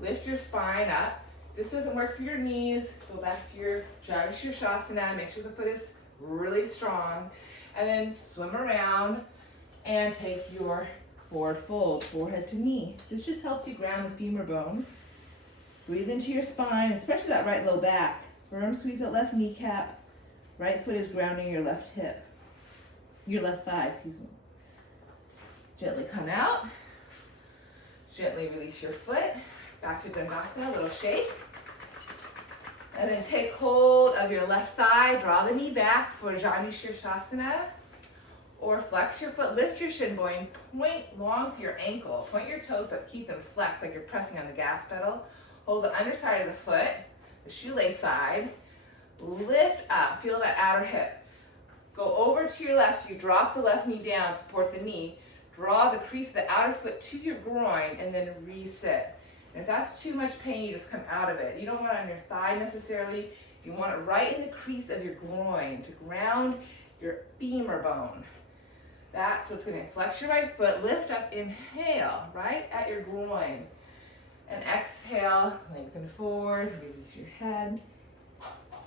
Lift your spine up. This doesn't work for your knees. Go back to your Janu Shirsasana. Make sure the foot is really strong. And then swim around and take your forward fold, forehead to knee. This just helps you ground the femur bone. Breathe into your spine, especially that right low back. Firm squeeze that left kneecap. Right foot is grounding your left hip. Your left thigh, excuse me. Gently come out. Gently release your foot. Back to Dandasana, a little shake. And then take hold of your left thigh. Draw the knee back for Janu Shirsasana. Or flex your foot, lift your shin bone. Point long to your ankle. Point your toes, but keep them flexed like you're pressing on the gas pedal. Hold the underside of the foot. The shoelace side, lift up, feel that outer hip. Go over to your left so you drop the left knee down, support the knee. Draw the crease of the outer foot to your groin and then reset. And if that's too much pain, you just come out of it. You don't want it on your thigh necessarily. You want it right in the crease of your groin to ground your femur bone. That's what's going to flex your right foot, lift up, inhale, right at your groin. And exhale, lengthen forward, release your head.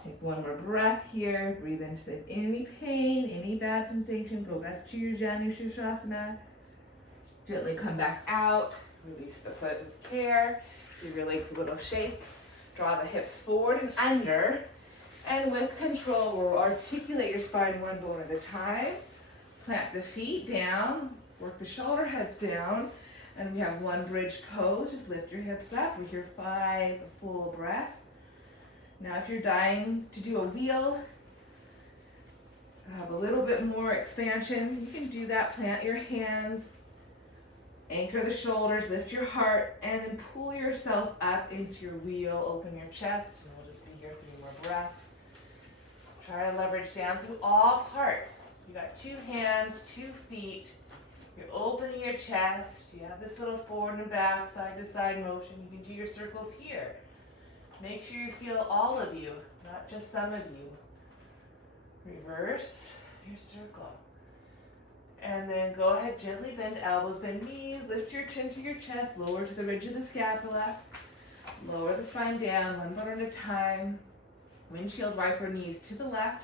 Take one more breath here. Breathe into any pain, any bad sensation. Go back to your Janu Shirsasana. Gently come back out. Release the foot with care. Give your legs a little shake. Draw the hips forward and under. And with control, we'll articulate your spine one bone at a time. Plant the feet down. Work the shoulder heads down. And we have one bridge pose. Just lift your hips up. We're here 5 full breaths. Now if you're dying to do a wheel, have a little bit more expansion, you can do that. Plant your hands, anchor the shoulders, lift your heart, and then pull yourself up into your wheel. Open your chest, and we'll just be here 3 more breaths. Try to leverage down through all parts. You got 2 hands, 2 feet. You're opening your chest. You have this little forward and back, side to side motion. You can do your circles here. Make sure you feel all of you, not just some of you. Reverse your circle. And then go ahead, gently bend elbows, bend knees, lift your chin to your chest, lower to the ridge of the scapula. Lower the spine down, one bone at a time. Windshield wiper knees to the left.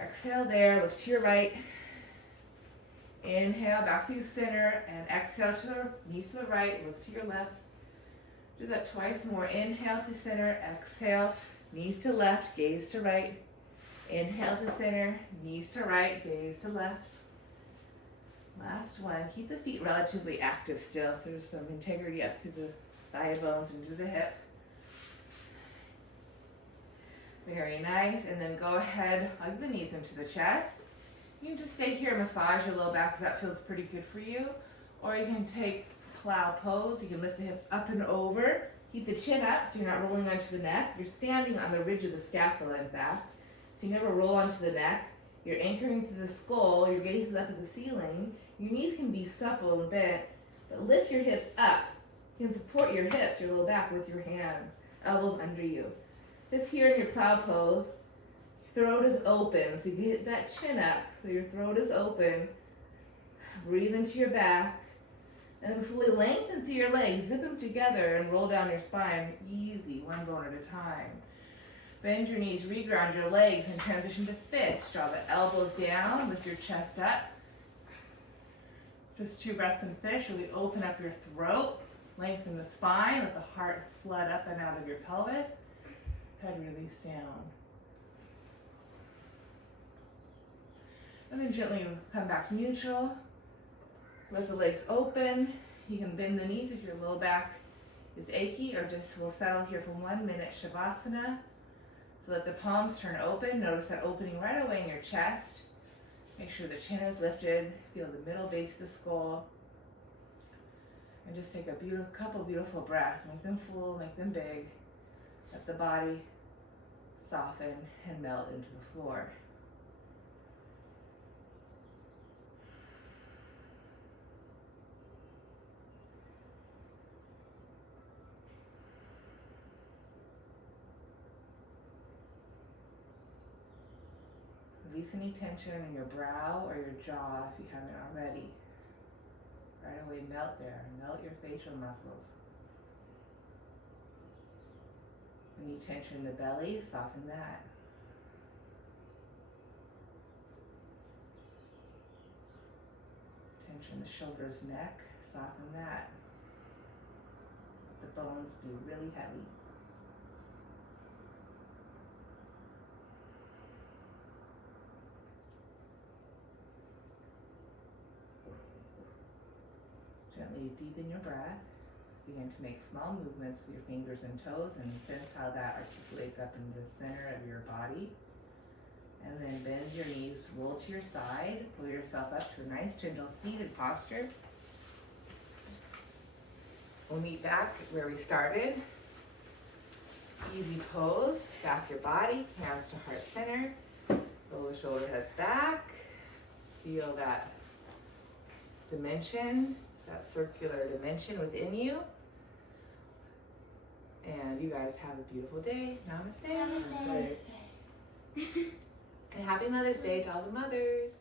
Exhale there, look to your right. Inhale back through center and exhale to the knees to the right, look to your left. Do that twice more. Inhale to center, exhale, knees to left, gaze to right. Inhale to center, knees to right, gaze to left. Last one. Keep the feet relatively active still, so there's some integrity up through the thigh bones and to the hip. Very nice. And then go ahead, hug the knees into the chest. You can just stay here and massage your low back if that feels pretty good for you. Or you can take plow pose. You can lift the hips up and over. Keep the chin up so you're not rolling onto the neck. You're standing on the ridge of the scapula, in fact. So you never roll onto the neck. You're anchoring through the skull. Your gaze is up at the ceiling. Your knees can be supple and bent, but lift your hips up. You can support your hips, your low back with your hands, elbows under you. Just here in your plow pose, your throat is open, so you get that chin up, so your throat is open. Breathe into your back, and then fully lengthen through your legs, zip them together, and roll down your spine, easy, one bone at a time. Bend your knees, reground your legs, and transition to fish. Draw the elbows down, lift your chest up. Just 2 breaths in fish. Really open up your throat, lengthen the spine, let the heart flood up and out of your pelvis. Head release down. And then gently come back neutral. Let the legs open. You can bend the knees if your low back is achy, or just we'll settle here for 1 minute, Shavasana. So let the palms turn open. Notice that opening right away in your chest. Make sure the chin is lifted. Feel the middle base of the skull. And just take a couple beautiful breaths. Make them full, make them big. Let the body soften and melt into the floor. Release any tension in your brow or your jaw if you haven't already. Right away, melt there. Melt your facial muscles. Any tension in the belly, soften that. Tension in the shoulders, neck, soften that. Let the bones be really heavy. Gently deepen your breath. Begin to make small movements with your fingers and toes and sense how that articulates up into the center of your body. And then bend your knees, roll to your side, pull yourself up to a nice gentle seated posture. We'll meet back where we started. Easy pose, stack your body, hands to heart center. Roll the shoulder heads back. Feel that dimension, that circular dimension within you. And you guys have a beautiful day. Namaste. Namaste. And happy Mother's Day to all the mothers.